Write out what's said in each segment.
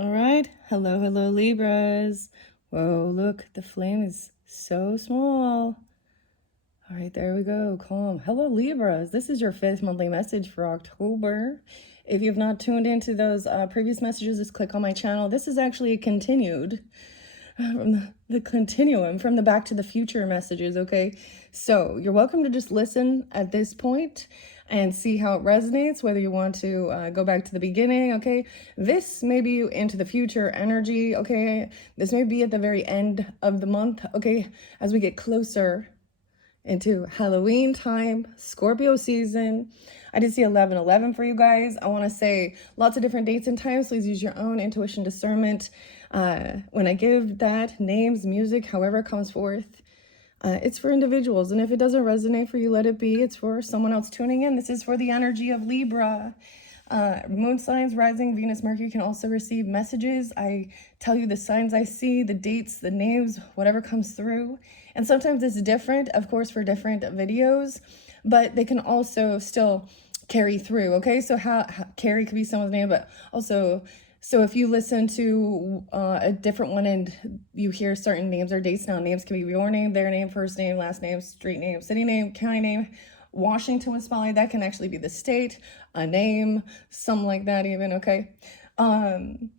All right. Hello, hello, Libras. Whoa, look, the flame is so small. All right, there we go. Calm. Hello, Libras. This is your 5th monthly message for October. If you've not tuned into those previous messages, just click on my channel. This is actually a continued from the continuum from the Back to the Future messages, okay? So you're welcome to just listen at this point and see how it resonates, whether you want to go back to the beginning, okay? This may be into the future energy, okay? This may be at the very end of the month, okay? As we get closer into Halloween time, Scorpio season. I did see 11/11 for you guys. I want to say lots of different dates and times. Please use your own intuition discernment. When I give that, names, music, however it comes forth, it's for individuals. And if it doesn't resonate for you, let it be. It's for someone else tuning in. This is for the energy of Libra. Moon signs, rising, Venus, Mercury can also receive messages. I tell you the signs I see, the dates, the names, whatever comes through. And sometimes it's different, of course, for different videos, but they can also still carry through, okay? So how carry could be someone's name, but also, so if you listen to a different one and you hear certain names or dates, now names can be your name, their name, first name, last name, street name, city name, county name. Washington was spotlight. That can actually be the state, a name, something like that even, okay? And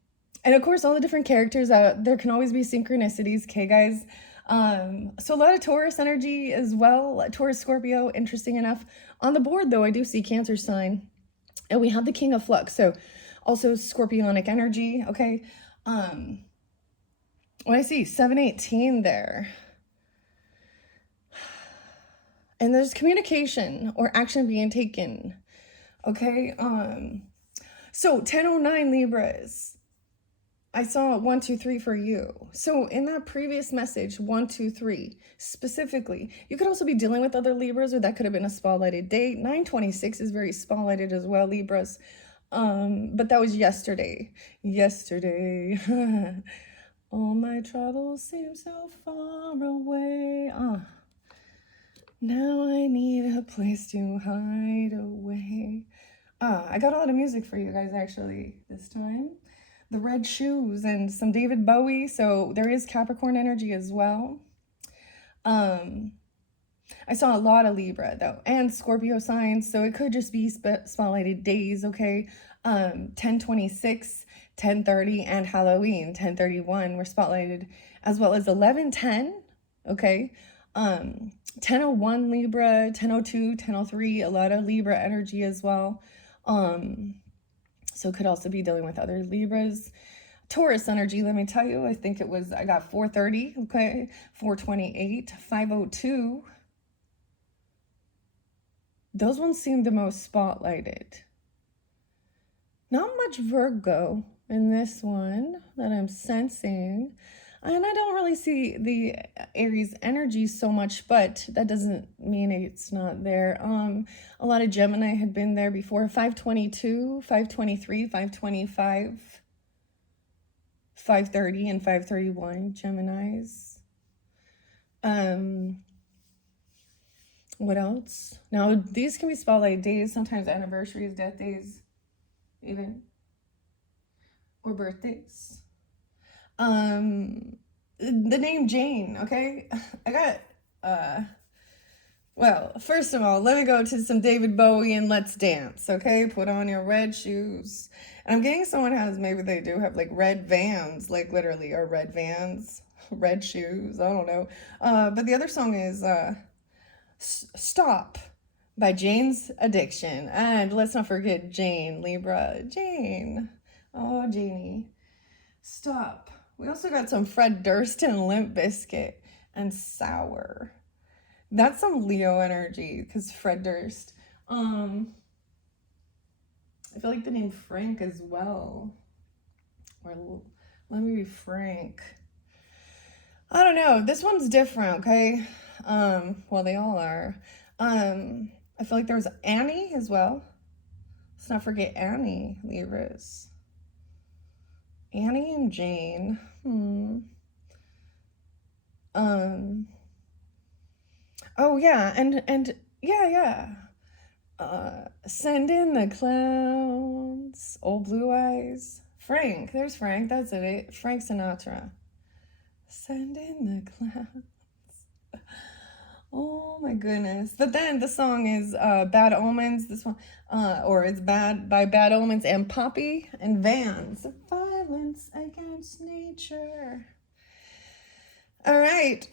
of course, all the different characters, there can always be synchronicities, okay, guys? So a lot of Taurus energy as well. Taurus, Scorpio, interesting enough. On the board, though, I do see Cancer sign. And we have the King of Flux, so also Scorpionic energy, okay? When I see 718 there, and there's communication or action being taken, okay? So 1009 Libras, I saw 1, 2, 3 for you. So in that previous message, 1, 2, 3, specifically, you could also be dealing with other Libras, or that could have been a spotlighted date. 926 is very spotlighted as well, Libras. But that was yesterday. All my troubles seem so far away. Now I need a place to hide away. I got a lot of music for you guys actually this time. The Red Shoes and some David Bowie, so there is Capricorn energy as well. I saw a lot of Libra though, and Scorpio signs, so it could just be spotlighted days, okay? 10/26, 10/30, and Halloween, 10/31 were spotlighted, as well as 11/10, okay? 10/01 Libra, 10/02, 10/03, a lot of Libra energy as well. So it could also be dealing with other Libras. Taurus energy, let me tell you, I think it was, I got 4:30, okay? 4:28, 5:02. Those ones seem the most spotlighted. Not much Virgo in this one that I'm sensing. And I don't really see the Aries energy so much, but that doesn't mean it's not there. A lot of Gemini had been there before. 5:22, 5:23, 5:25, 5:30, and 5:31 Geminis. What else? Now, these can be spotlight days, sometimes anniversaries, death days, even, or birthdays. The name Jane, okay? I got, well, first of all, let me go to some David Bowie and Let's Dance, okay? Put on your red shoes. And I'm getting someone has, maybe they do have like red Vans, like literally, or red Vans, red shoes, I don't know. But the other song is Stop by Jane's Addiction. And let's not forget Jane, Libra. Jane. Oh, Janie. Stop. We also got some Fred Durst and Limp Bizkit and Sour. That's some Leo energy, because Fred Durst. I feel like the name Frank as well. Or let me be Frank. I don't know. This one's different, okay? Well, they all are. I feel like there was Annie as well. Let's not forget Annie, Libras. Annie and Jane. Oh yeah, and yeah. Send in the clowns. Old Blue Eyes. Frank. There's Frank. That's it. Frank Sinatra. Send in the clouds. Oh my goodness. But then the song is Bad Omens. This one, or it's Bad by Bad Omens and Poppy and Vans. Violence against nature. All right.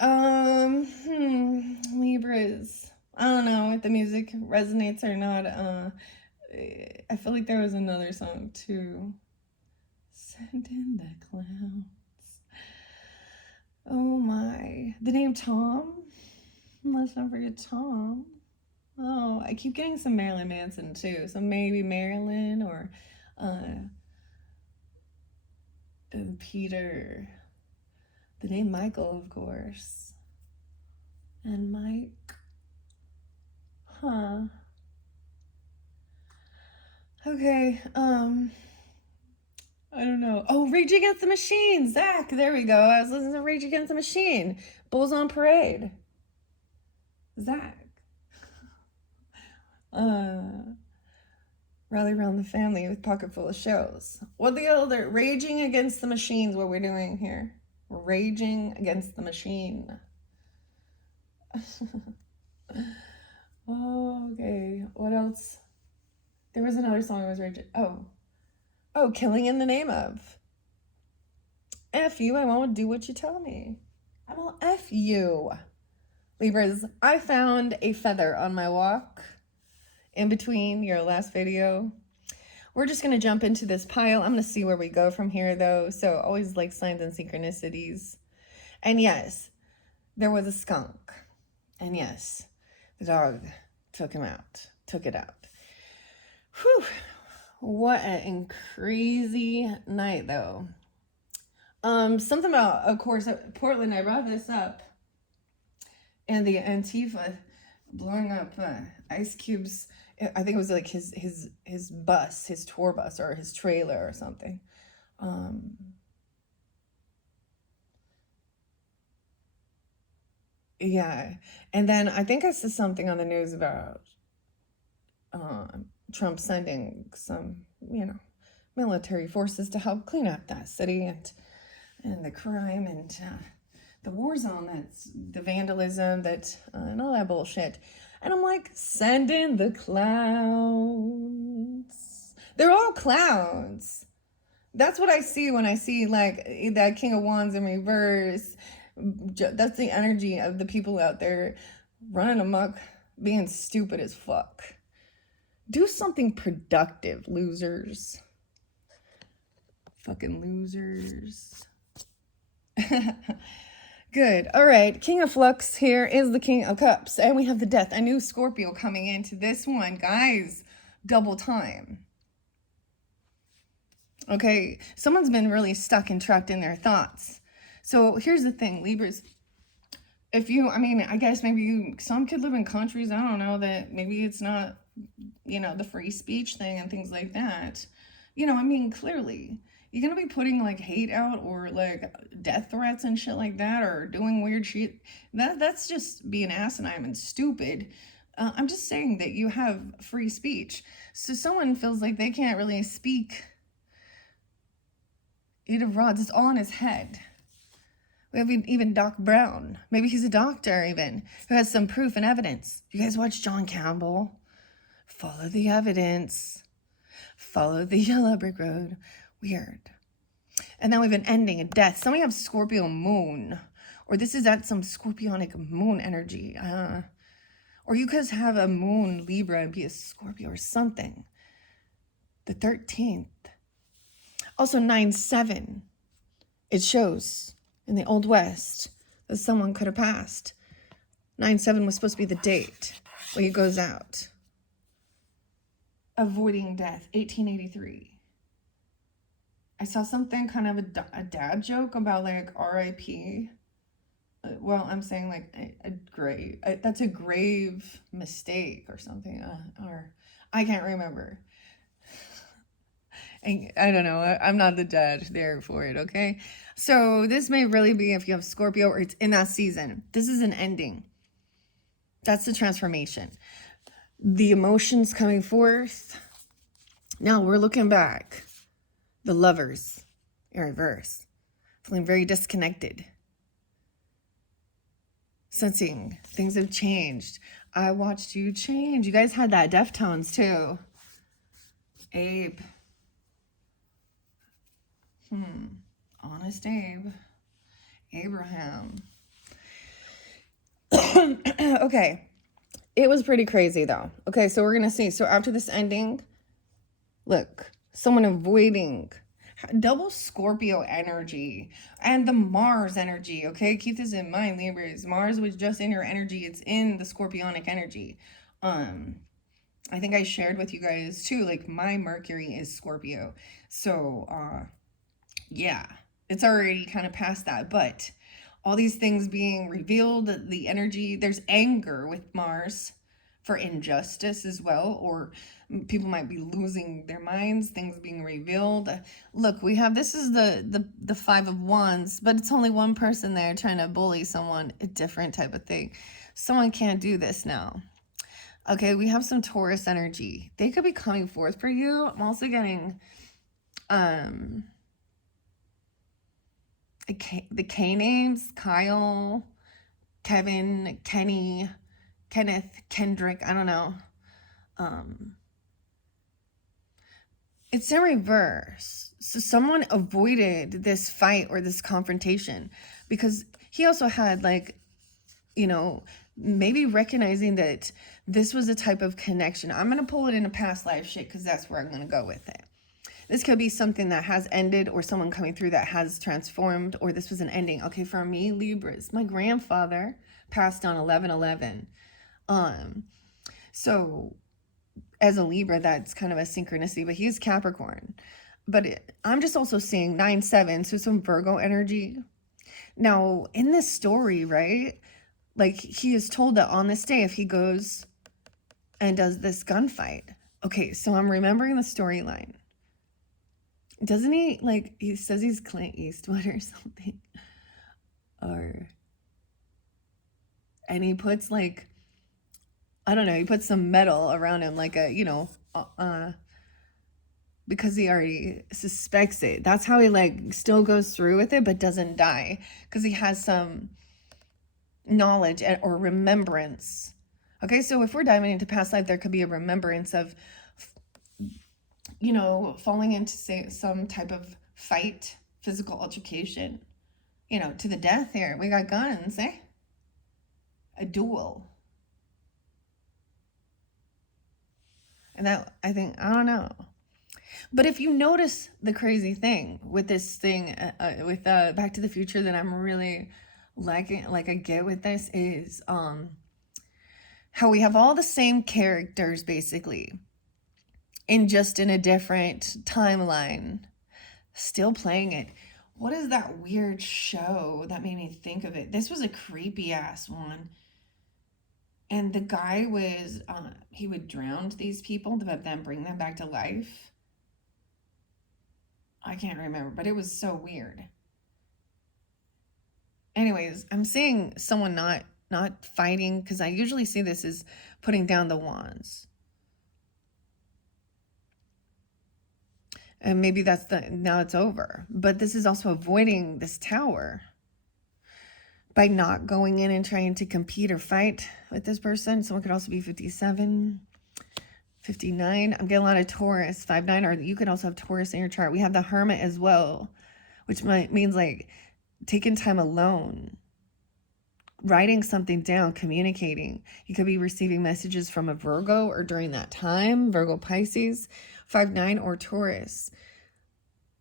Libras. I don't know if the music resonates or not. I feel like there was another song too. Send in the clouds. Oh my. The name Tom? Let's not forget Tom. Oh, I keep getting some Marilyn Manson too. So maybe Marilyn or Peter. The name Michael, of course. And Mike. Huh. Okay, I don't know. Oh, Rage Against the Machine, Zach. There we go. I was listening to Rage Against the Machine. Bulls on Parade. Zach. Rally Around the Family with Pocket Full of Shows. What the other? Raging Against the Machine is what we're doing here. Raging Against the Machine. Okay, what else? There was another song I was raging. Oh, Killing in the Name of. F you, I won't do what you tell me. I will F you. Libras, I found a feather on my walk in between your last video. We're just going to jump into this pile. I'm going to see where we go from here, though. So always like signs and synchronicities. And yes, there was a skunk. And yes, the dog took it out. Whew. What a crazy night, though. Something about, of course, Portland, I brought this up. And the Antifa blowing up Ice Cube's, I think it was like his bus, his tour bus or his trailer or something. Yeah. And then I think I saw something on the news about Trump sending some, military forces to help clean up that city and the crime and the war zone, that's the vandalism, that and all that bullshit. And I'm like, send in the clouds. They're all clouds. That's what I see when I see like that King of Wands in reverse. That's the energy of the people out there running amok, being stupid as fuck. Do something productive, losers. Fucking losers. Good. All right. King of Flux here is the King of Cups. And we have the Death. A new Scorpio coming into this one. Guys, double time. Okay. Someone's been really stuck and trapped in their thoughts. So here's the thing, Libras. If you, I guess maybe some could live in countries, I don't know, that maybe it's not, the free speech thing and things like that. Clearly, you're going to be putting like hate out or like death threats and shit like that, or doing weird shit. That's just being asinine and stupid. I'm just saying that you have free speech. So someone feels like they can't really speak. Eight of Rods, it's all in his head. We have even Doc Brown. Maybe he's a doctor even, who has some proof and evidence. You guys watch John Campbell? Follow the evidence. Follow the yellow brick road. Weird. And then we have an ending, a death. Somebody have Scorpio moon. Or this is at some scorpionic moon energy. Or you guys have a moon Libra and be a Scorpio or something. The 13th. Also 9/7. It shows in the Old West that someone could have passed. 9/7 was supposed to be the date when he goes out. Avoiding death, 1883. I saw something kind of a dad joke about like RIP. Well, I'm saying like a grave. That's a grave mistake or something. Or I can't remember. I don't know. I'm not the judge there for it, okay? So this may really be if you have Scorpio or it's in that season. This is an ending. That's the transformation. The emotions coming forth. Now we're looking back. The Lovers in reverse. Feeling very disconnected. Sensing things have changed. I watched you change. You guys had that Deftones too. Abe. Honest Abe. Abraham. Okay. It was pretty crazy though. Okay, so we're going to see. So after this ending, look, someone avoiding double Scorpio energy and the Mars energy. Okay, keep this in mind, Libras. Mars was just in your energy. It's in the Scorpionic energy. I think I shared with you guys too, like my Mercury is Scorpio. So, yeah, it's already kind of past that, but all these things being revealed, the energy, there's anger with Mars for injustice as well, or people might be losing their minds, things being revealed. Look, we have, this is the Five of Wands, but it's only one person there trying to bully someone, a different type of thing. Someone can't do this now. Okay, we have some Taurus energy. They could be coming forth for you. I'm also getting the K names, Kyle, Kevin, Kenny, Kenneth, Kendrick, I don't know. It's in reverse. So someone avoided this fight or this confrontation because he also had, like, you know, maybe recognizing that this was a type of connection. I'm going to pull it into past life shit because that's where I'm going to go with it. This could be something that has ended or someone coming through that has transformed, or this was an ending. Okay, for me, Libras, my grandfather passed on 11/11. So as a Libra, that's kind of a synchronicity, but he's Capricorn. But I'm just also seeing 9/7, so some Virgo energy. Now, in this story, right, like he is told that on this day, if he goes and does this gunfight. Okay, so I'm remembering the storyline. Doesn't he, like, he says he's Clint Eastwood or something? And he puts, like, I don't know, he puts some metal around him, like a, you know, because he already suspects it. That's how he, like, still goes through with it, but doesn't die. Because he has some knowledge or remembrance. Okay, so if we're diving into past life, there could be a remembrance of, you know, falling into, say, some type of fight, physical altercation, you know, to the death here. We got guns, eh? A duel. And that, I think, I don't know. But if you notice the crazy thing with this thing, with Back to the Future that I'm really liking, like I get with this, is how we have all the same characters basically in a different timeline, still playing it. What is that weird show that made me think of it? This was a creepy ass one. And the guy was, he would drown these people, but then bring them back to life. I can't remember, but it was so weird. Anyways, I'm seeing someone not fighting, because I usually see this as putting down the wands. And maybe that's now it's over. But this is also avoiding this tower by not going in and trying to compete or fight with this person. Someone could also be 57, 59. I'm getting a lot of Taurus, 5/9, or you could also have Taurus in your chart. We have the Hermit as well, which means like taking time alone, writing something down, communicating. You could be receiving messages from a Virgo or during that time, Virgo, Pisces, 5/9, or Taurus.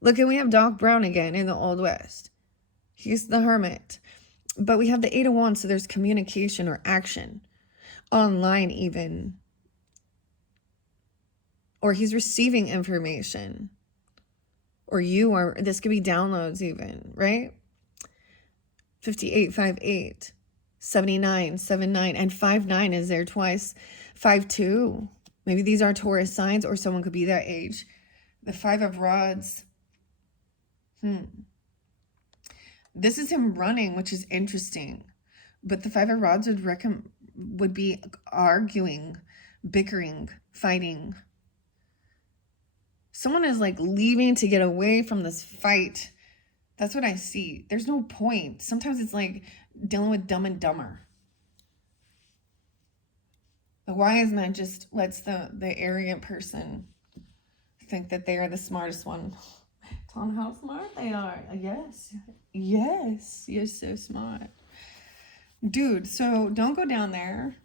Look, and we have Doc Brown again in the Old West. He's the Hermit. But we have the 8 of Wands, so there's communication or action. Online even. Or he's receiving information. Or you are, this could be downloads even, right? 58, 5/8. 79, 7/9, and 5/9 is there twice. 5/2. Maybe these are Taurus signs, or someone could be that age. The 5 of Rods. This is him running, which is interesting. But the 5 of Rods would be arguing, bickering, fighting. Someone is like leaving to get away from this fight. That's what I see. There's no point. Sometimes it's like dealing with Dumb and Dumber. The wise man just lets the arrogant person think that they are the smartest one. Tell them how smart they are. Yes. Yes. You're so smart. Dude, so don't go down there.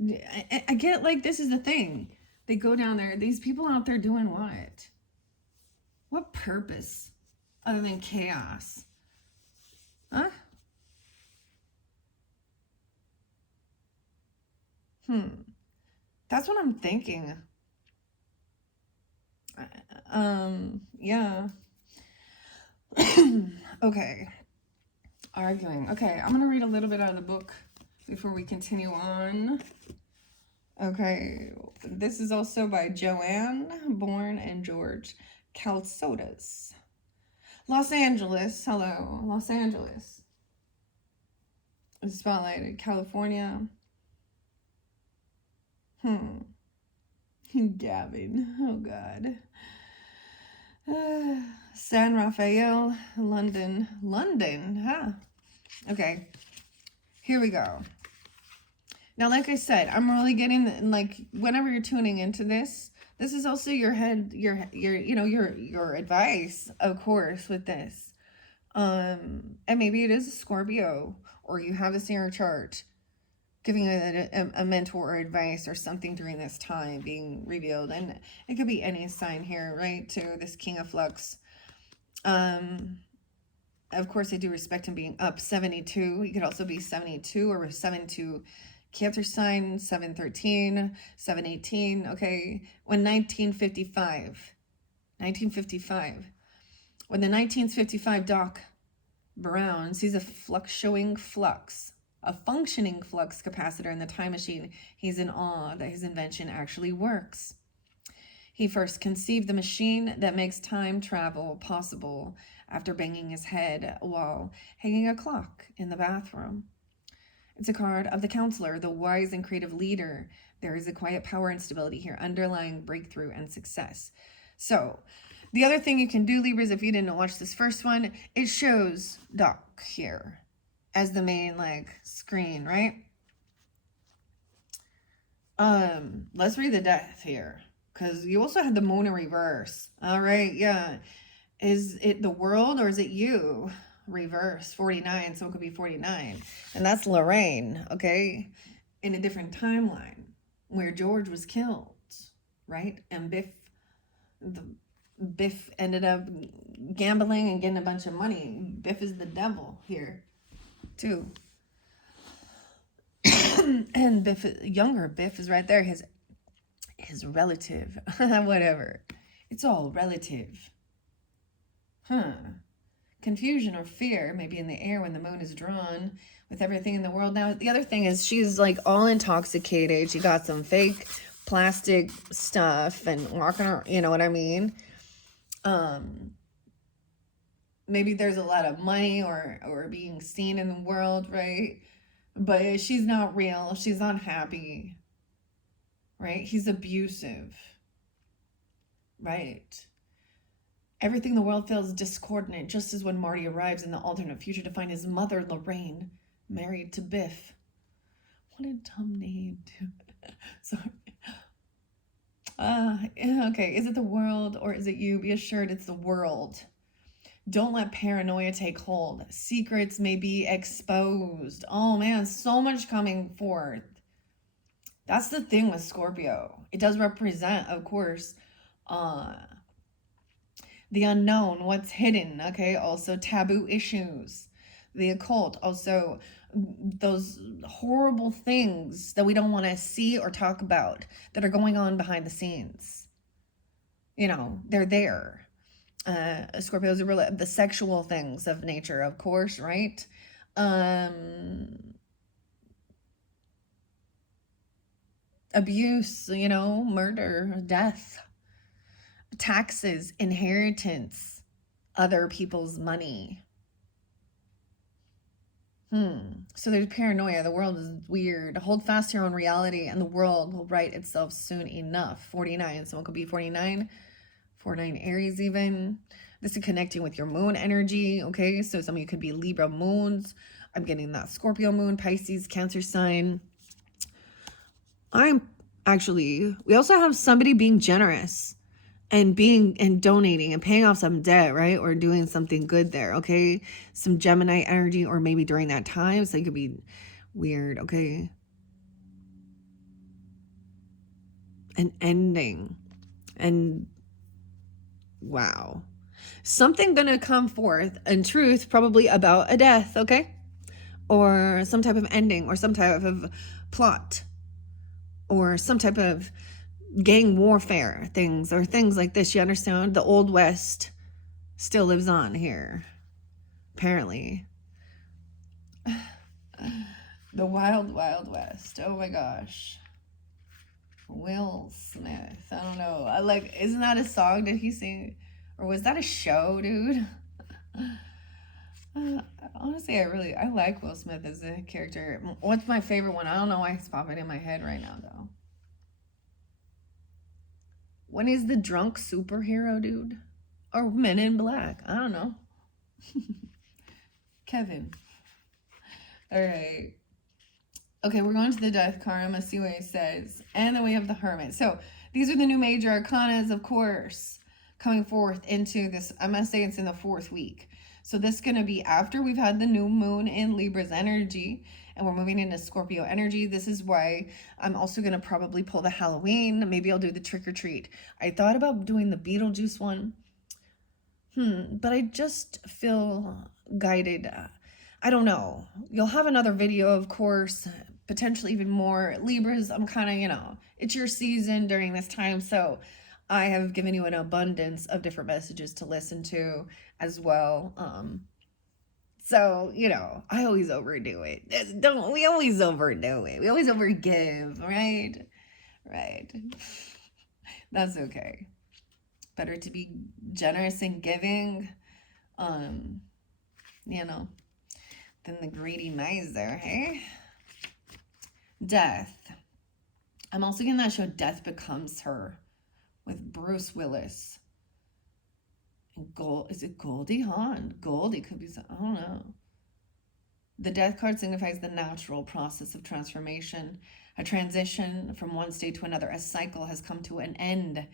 I get, like, this is the thing. They go down there. These people out there doing what? What purpose other than chaos? Huh? That's what I'm thinking. Yeah. Okay. Arguing. Okay, I'm gonna read a little bit out of the book before we continue on. Okay, this is also by Joanne Bourne and George Calsodas. Los Angeles. Hello, Los Angeles. It's spotlighted. California. Gavin. Oh, God. San Rafael, London. London, huh? Okay, here we go. Now, like I said, I'm really getting, like, whenever you're tuning into this, this is also your head, your advice, of course, with this. And maybe it is a Scorpio, or you have this in your chart, giving a mentor or advice or something during this time being revealed. And it could be any sign here, right? To this King of Flux. Of course, I do respect him being up 72. He could also be 72 or 72 Cancer sign, 713, 718. Okay, when 1955. When the 1955 Doc Brown sees a functioning flux capacitor in the time machine, he's in awe that his invention actually works. He first conceived the machine that makes time travel possible after banging his head while hanging a clock in the bathroom. It's a card of the counselor, the wise and creative leader. There is a quiet power and stability here, underlying breakthrough and success. So, the other thing you can do, Libras, if you didn't watch this first one, it shows Doc here as the main, like, screen, right? Let's read the death here, because you also had the moon in reverse. All right, yeah. Is it the world or is it you? Reverse, 49, so it could be 49. And that's Lorraine, okay? In a different timeline where George was killed, right? And Biff ended up gambling and getting a bunch of money. Biff is the devil here, too. And younger Biff is right there, his relative. Whatever. It's all relative. Confusion or fear may be in the air when the moon is drawn with everything in the world. Now, the other thing is she's like all intoxicated. She got some fake plastic stuff and walking around, you know what I mean? Maybe there's a lot of money or being seen in the world, right? But she's not real. She's not happy, right? He's abusive, right? Everything in the world feels discordant, just as when Marty arrives in the alternate future to find his mother, Lorraine, married to Biff. What a dumb name, dude. Sorry. Okay, is it the world or is it you? Be assured it's the world. Don't let paranoia take hold. Secrets may be exposed. Oh man, so much coming forth. That's the thing with Scorpio. It does represent, of course, the unknown, what's hidden, okay? Also taboo issues, the occult, also those horrible things that we don't want to see or talk about that are going on behind the scenes. You know, they're there. Scorpios are really the sexual things of nature, of course, right? Abuse, you know, murder, death, taxes, inheritance, other people's money. So there's paranoia. The world is weird. Hold fast to your own reality and the world will right itself soon enough. 49. Someone could be 49. 4-9 Aries even. This is connecting with your moon energy, okay? So some of you could be Libra moons. I'm getting that Scorpio moon, Pisces, Cancer sign. We also have somebody being generous and donating and paying off some debt, right? Or doing something good there, okay? Some Gemini energy, or maybe during that time. So it could be weird, okay? An ending. And wow. Something gonna come forth in truth, probably about a death, okay? Or some type of ending, or some type of plot, or some type of gang warfare things, or things like this. You understand? The Old West still lives on here, apparently. The Wild Wild West. Oh my gosh. Will Smith. I don't know. Isn't that a song? Did he sing? Or was that a show, dude? Honestly, I like Will Smith as a character. What's my favorite one? I don't know why it's popping in my head right now, though. When is the drunk superhero, dude? Or Men in Black? I don't know. Kevin. All right. Okay, we're going to the death card. I'm going to see what he says. And then we have the Hermit. So these are the new major arcanas, of course, coming forth into this. I'm going to say it's in the 4th week. So this is going to be after we've had the new moon in Libra's energy, and we're moving into Scorpio energy. This is why I'm also going to probably pull the Halloween. Maybe I'll do the trick or treat. I thought about doing the Beetlejuice one. But I just feel guided. I don't know. You'll have another video, of course, potentially even more. Libras, I'm kind of, it's your season during this time. So I have given you an abundance of different messages to listen to as well. So, I always overdo it. We always overdo it. We always overgive, right? Right. That's okay. Better to be generous and giving, than the greedy miser, hey? Death. I'm also getting that show Death Becomes Her with Bruce Willis. And is it Goldie Hawn? Goldie could be, I don't know. The death card signifies the natural process of transformation, a transition from one state to another. A cycle has come to an end.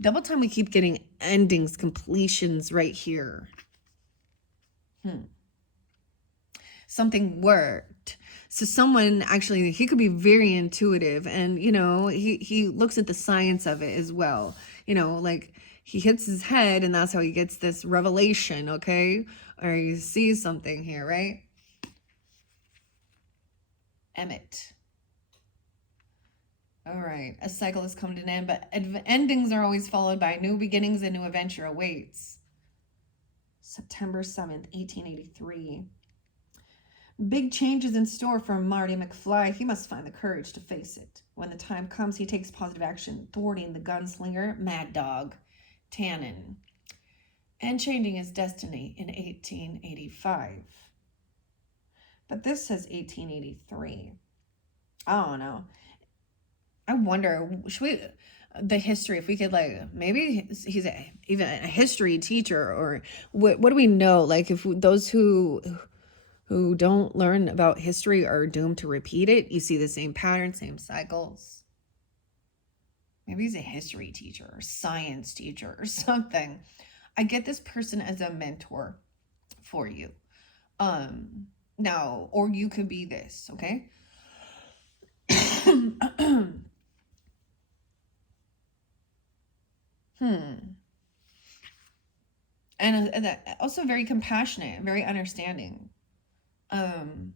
Double time, we keep getting endings, completions right here. Something worked. So someone actually, he could be very intuitive, and he looks at the science of it as well. He hits his head, and that's how he gets this revelation, okay? Or he sees something here, right? Emmett. All right, a cycle has come to an end, but endings are always followed by new beginnings. A new adventure awaits. September 7th, 1883. Big changes in store for Marty McFly. He must find the courage to face it. When the time comes, he takes positive action, thwarting the gunslinger Mad Dog Tannen and changing his destiny in 1885. But this says 1883. I don't know. I wonder, the history, if we could, maybe he's even a history teacher, or what do we know? If those who don't learn about history are doomed to repeat it. You see the same patterns, same cycles. Maybe he's a history teacher or science teacher or something. I get this person as a mentor for you. Now, or you could be this, okay? And also very compassionate, very understanding. And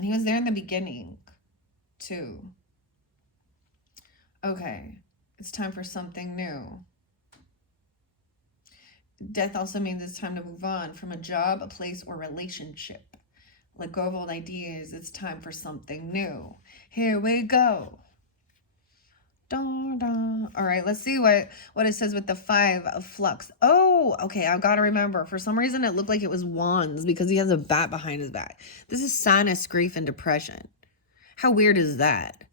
he was there in the beginning too. Okay, it's time for something new. Death also means it's time to move on from a job, a place, or relationship. Let go of old ideas. It's time for something new. Here we go. Dun, dun. All right, let's see what it says with the 5 of flux. Oh, okay, I've got to remember. For some reason, it looked like it was wands because he has a bat behind his back. This is sadness, grief, and depression. How weird is that?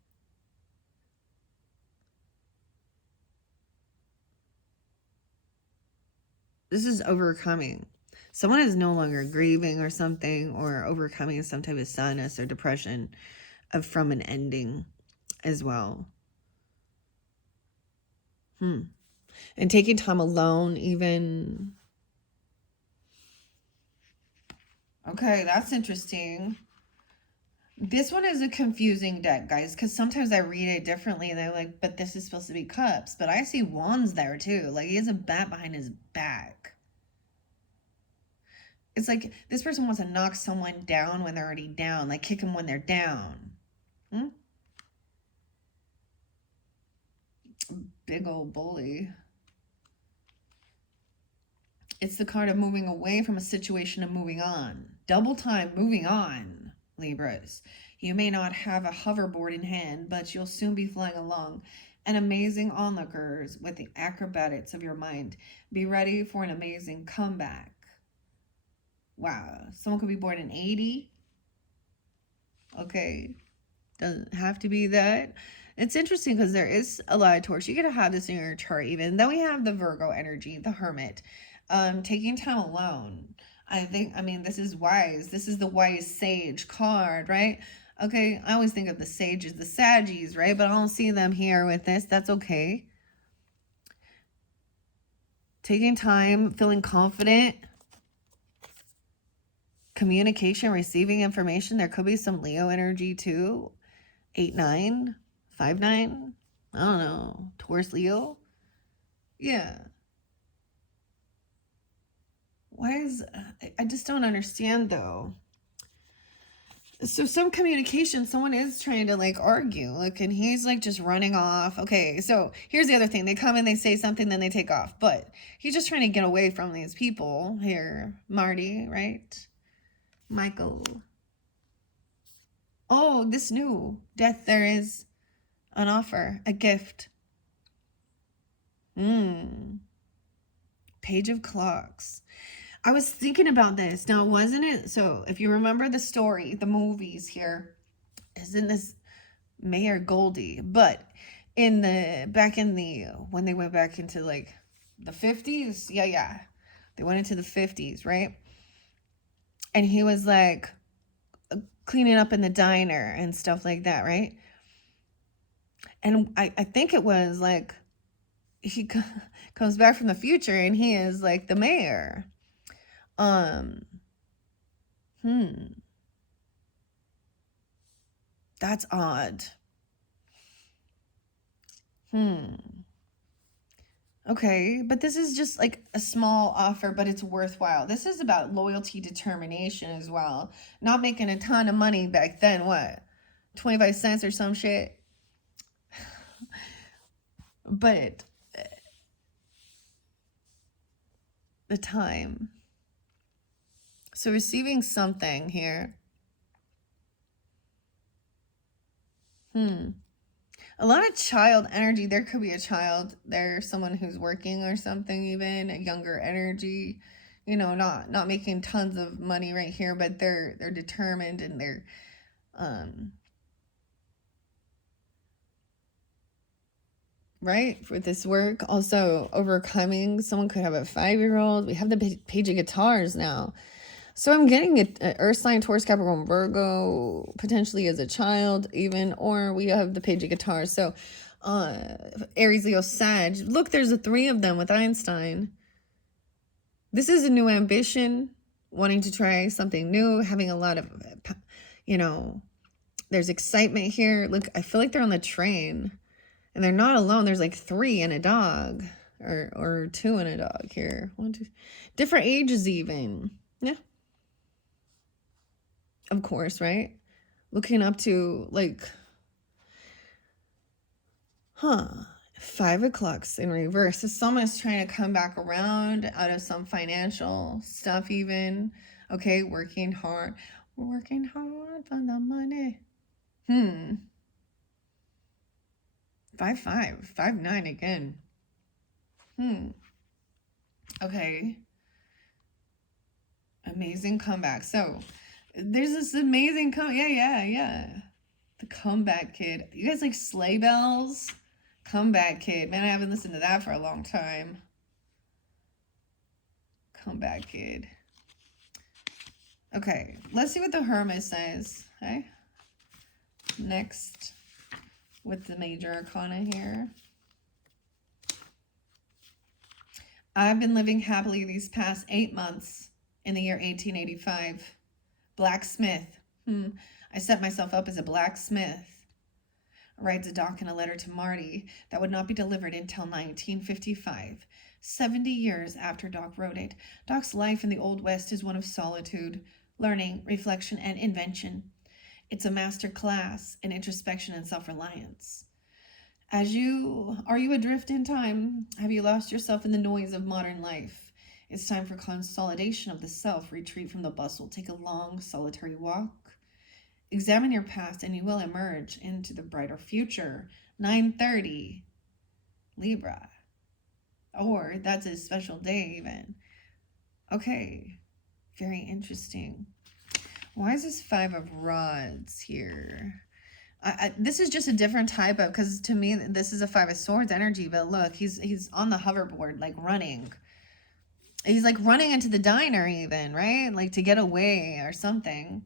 This is overcoming. Someone is no longer grieving or something, or overcoming some type of sadness or depression from an ending as well. And taking time alone, even. Okay, that's interesting. This one is a confusing deck, guys, because sometimes I read it differently and they're like, but this is supposed to be cups. But I see wands there too. Like, he has a bat behind his back. It's like this person wants to knock someone down when they're already down, like kick them when they're down. Big old bully. It's the card of moving away from a situation and moving on. Double time moving on, Libras. You may not have a hoverboard in hand, but you'll soon be flying along. And amazing onlookers with the acrobatics of your mind. Be ready for an amazing comeback. Wow. Someone could be born in 80. Okay. Doesn't have to be that. It's interesting because there is a lot of Taurus. You gotta have this in your chart even. Then we have the Virgo energy, the Hermit. Taking time alone. I mean, this is wise. This is the wise sage card, right? Okay, I always think of the sages, the Saggies, right? But I don't see them here with this. That's okay. Taking time, feeling confident. Communication, receiving information. There could be some Leo energy too. 8-9, 5-9. I don't know. Taurus, Leo. Yeah. Why is I just don't understand though. So some communication, someone is trying to like argue, like, and he's like just running off. Okay, so here's the other thing: they come and they say something, then they take off. But he's just trying to get away from these people here, Marty, right? Michael. Oh, this new death. There is an offer, a gift. Page of Clocks. I was thinking about this. Now, wasn't it? So, if you remember the story, the movies here, isn't this Mayor Goldie? But in the back in the when they went back into like the 50s, yeah, they went into the 50s, right? And he was like cleaning up in the diner and stuff like that, right? And I think it was like he comes back from the future and he is like the mayor. That's odd. Okay, but this is just like a small offer, but it's worthwhile. This is about loyalty, determination as well. Not making a ton of money back then, what? 25 cents or some shit? But the time. So receiving something here. A lot of child energy. There could be a child there, someone who's working or something, even a younger energy, you know, not making tons of money right here, but they're determined and they're right with this work. Also overcoming, someone could have a 5-year-old. We have the page of guitars now. So I'm getting an Earth sign, Taurus, Capricorn, Virgo, potentially as a child even, or we have the page of guitars. So Aries, Leo, Sag. Look, there's 3 of them with Einstein. This is a new ambition, wanting to try something new, having a lot of, you know, there's excitement here. Look, I feel like they're on the train and they're not alone. There's like 3 and a dog or 2 and a dog here. 1, 2, different ages even. Yeah. Of course, right? Looking up to like, 5 o'clock's in reverse. So someone's trying to come back around out of some financial stuff even. Okay, working hard. We're working hard for the money. 5-5. 5-9 again. Okay. Amazing comeback. So there's this amazing yeah. The Comeback Kid. You guys like Sleigh Bells? Comeback Kid. Man, I haven't listened to that for a long time. Come back, kid. Okay, let's see what the Hermit says. Okay. Next, with the major arcana here. I've been living happily these past 8 months in the year 1885. Blacksmith. I set myself up as a blacksmith. Writes Doc in a letter to Marty that would not be delivered until 1955. 70 years after Doc wrote it. Doc's life in the Old West is one of solitude, learning, reflection, and invention. It's a master class in introspection and self-reliance. Are you adrift in time? Have you lost yourself in the noise of modern life? It's time for consolidation of the self, retreat from the bustle, take a long, solitary walk. Examine your past and you will emerge into the brighter future. 9:30, Libra. Or that's a special day even. Okay, very interesting. Why is this 5 of Rods here? This is just a different type of, because to me, this is a 5 of Swords energy, but look, he's on the hoverboard, like running. He's like running into the diner even, right? Like to get away or something.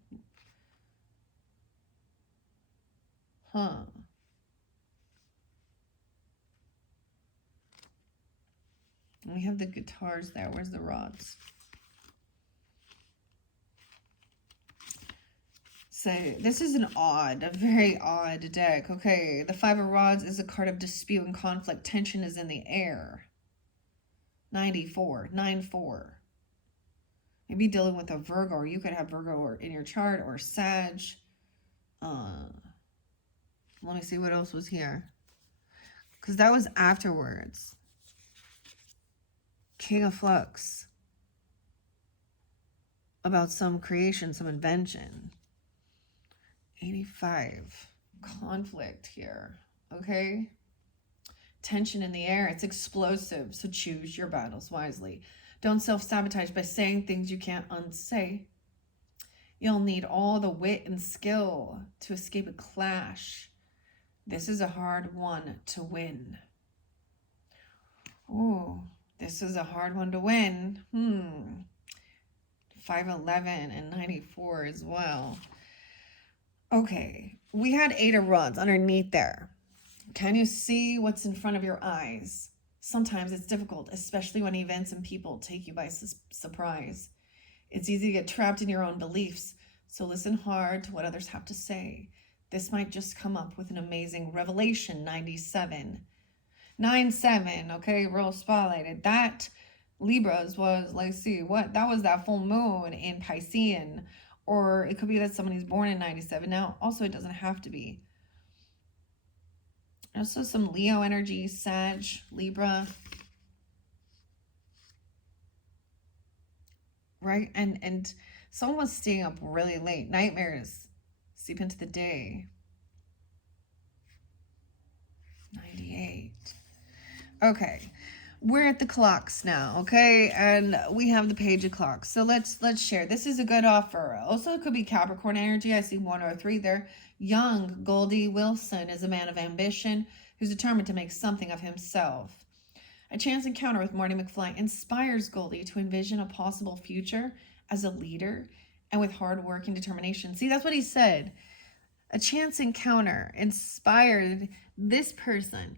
Huh. We have the guitars there. Where's the rods? So this is a very odd deck. Okay, the 5 of Rods is a card of dispute and conflict. Tension is in the air. 94, 9-4. Maybe dealing with a Virgo, or you could have Virgo in your chart, or Sag. Let me see what else was here. Because that was afterwards. King of Flux. About some creation, some invention. 85. Conflict here. Okay? Tension in the air. It's explosive. So choose your battles wisely. Don't self-sabotage by saying things you can't unsay. You'll need all the wit and skill to escape a clash. This is a hard one to win. Oh, this is a hard one to win. 511 and 94 as well. Okay, we had 8 of Rods underneath there. Can you see what's in front of your eyes? Sometimes it's difficult, especially when events and people take you by surprise. It's easy to get trapped in your own beliefs, so listen hard to what others have to say. This might just come up with an amazing revelation. 97. 9-7, okay, real spotlighted. That Libras was, let's see, what? That was that full moon in Piscean. Or it could be that somebody's born in 97. Now, also, it doesn't have to be. Also, some Leo energy, Sag, Libra. Right? And someone was staying up really late. Nightmares. Sleep into the day. 98. Okay. We're at the clocks now, okay? And we have the page of clocks. So let's share. This is a good offer. Also, it could be Capricorn energy. I see 103 there. Young Goldie Wilson is a man of ambition who's determined to make something of himself. A chance encounter with Marty McFly inspires Goldie to envision a possible future as a leader and with hard work and determination. See, that's what he said. A chance encounter inspired this person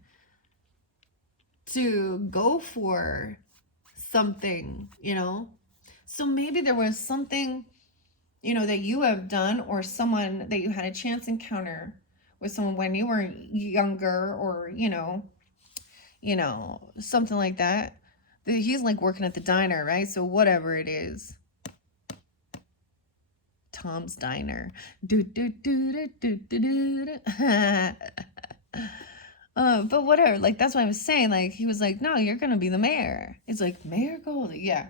to go for something, you know? So maybe there was something, you know, that you have done, or someone that you had a chance encounter with someone when you were younger, or, you know, something like that. He's like working at the diner, right? So whatever it is. Tom's Diner. But whatever, like, that's what I was saying. Like, he was like, no, you're gonna be the mayor. It's like, Mayor Goldie, yeah,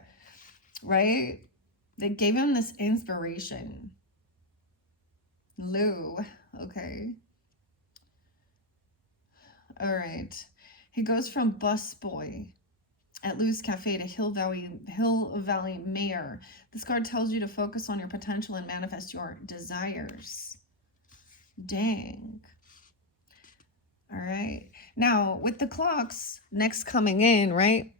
right? They gave him this inspiration. Lou, okay. All right. He goes from busboy at Lou's Cafe to Hill Valley Mayor. This card tells you to focus on your potential and manifest your desires. Dang. All right. Now, with the clocks next coming in, right?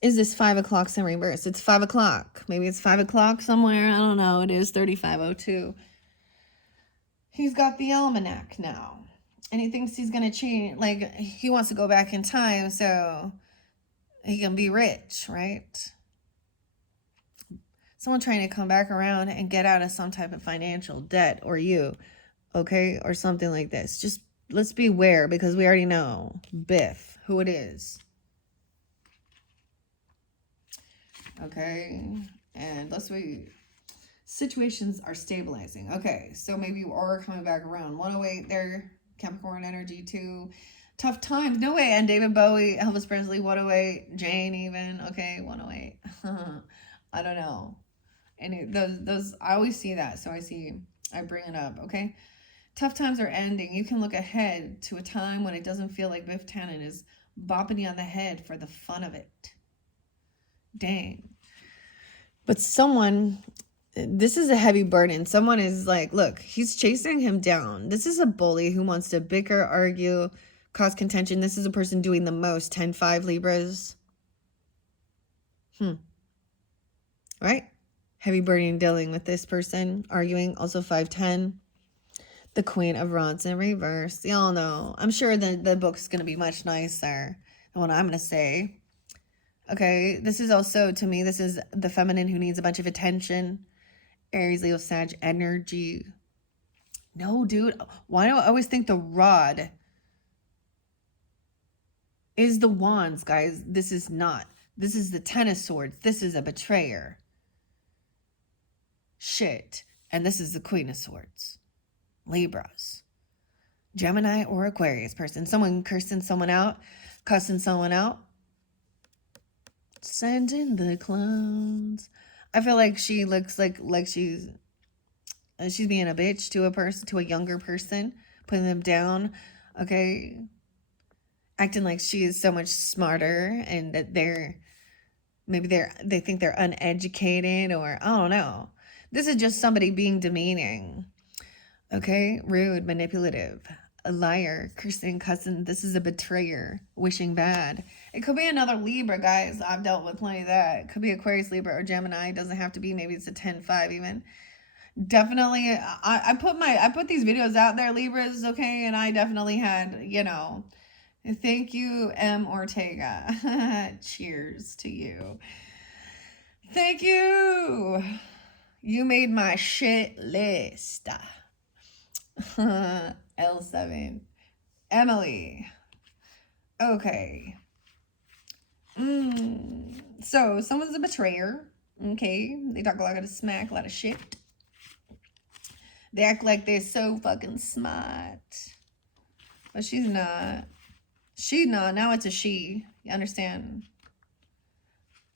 is this 5 o'clock in reverse? It's 5 o'clock. Maybe it's 5 o'clock somewhere. I don't know. It is 3502. He's got the almanac now. And he thinks he's going to change. Like, he wants to go back in time so he can be rich, right? Someone trying to come back around and get out of some type of financial debt, or you, okay? Or something like this. Just let's beware, because we already know, Biff, who it is. Okay, and let's wait. Situations are stabilizing. Okay, so maybe you are coming back around. 108 there, Capricorn energy too. Tough times. No way. And David Bowie, Elvis Presley, 108. Jane even. Okay, 108. I don't know. And those I always see that. So I bring it up. Okay. Tough times are ending. You can look ahead to a time when it doesn't feel like Biff Tannen is bopping you on the head for the fun of it. Dang. But someone, this is a heavy burden. Someone is like, look, he's chasing him down. This is a bully who wants to bicker, argue, cause contention. This is a person doing the most. 10-5 Libras. Right? Heavy burden dealing with this person. Arguing. Also 5-10. The Queen of Rods in reverse. Y'all know. I'm sure the book's going to be much nicer than what I'm going to say. Okay, this is also, to me, this is the feminine who needs a bunch of attention. Aries, Leo, Sag energy. No, dude. Why do I always think the rod is the wands, guys? This is not. This is the Ten of Swords. This is a betrayer. Shit. And this is the Queen of Swords. Libras. Gemini or Aquarius person. Someone cursing someone out. Cussing someone out. Send in the clowns. I feel like she looks like she's being a bitch to a person, to a younger person, putting them down. Okay, acting like she is so much smarter, and that they think they're uneducated, or I don't know. This is just somebody being demeaning. Okay, rude, manipulative, a liar, cursing, cussing. This is a betrayer, wishing bad. It could be another Libra, guys. I've dealt with plenty of that. It could be Aquarius, Libra, or Gemini. It doesn't have to be. Maybe it's a 10-5 even. Definitely, I put these videos out there, Libras, okay, and I definitely had, thank you, M. Ortega. Cheers to you. Thank you. You made my shit list. L7. Emily. Okay. So someone's a betrayer. Okay. They talk a lot of smack, a lot of shit. They act like they're so fucking smart. But she's not. She's not. Now it's a she. You understand?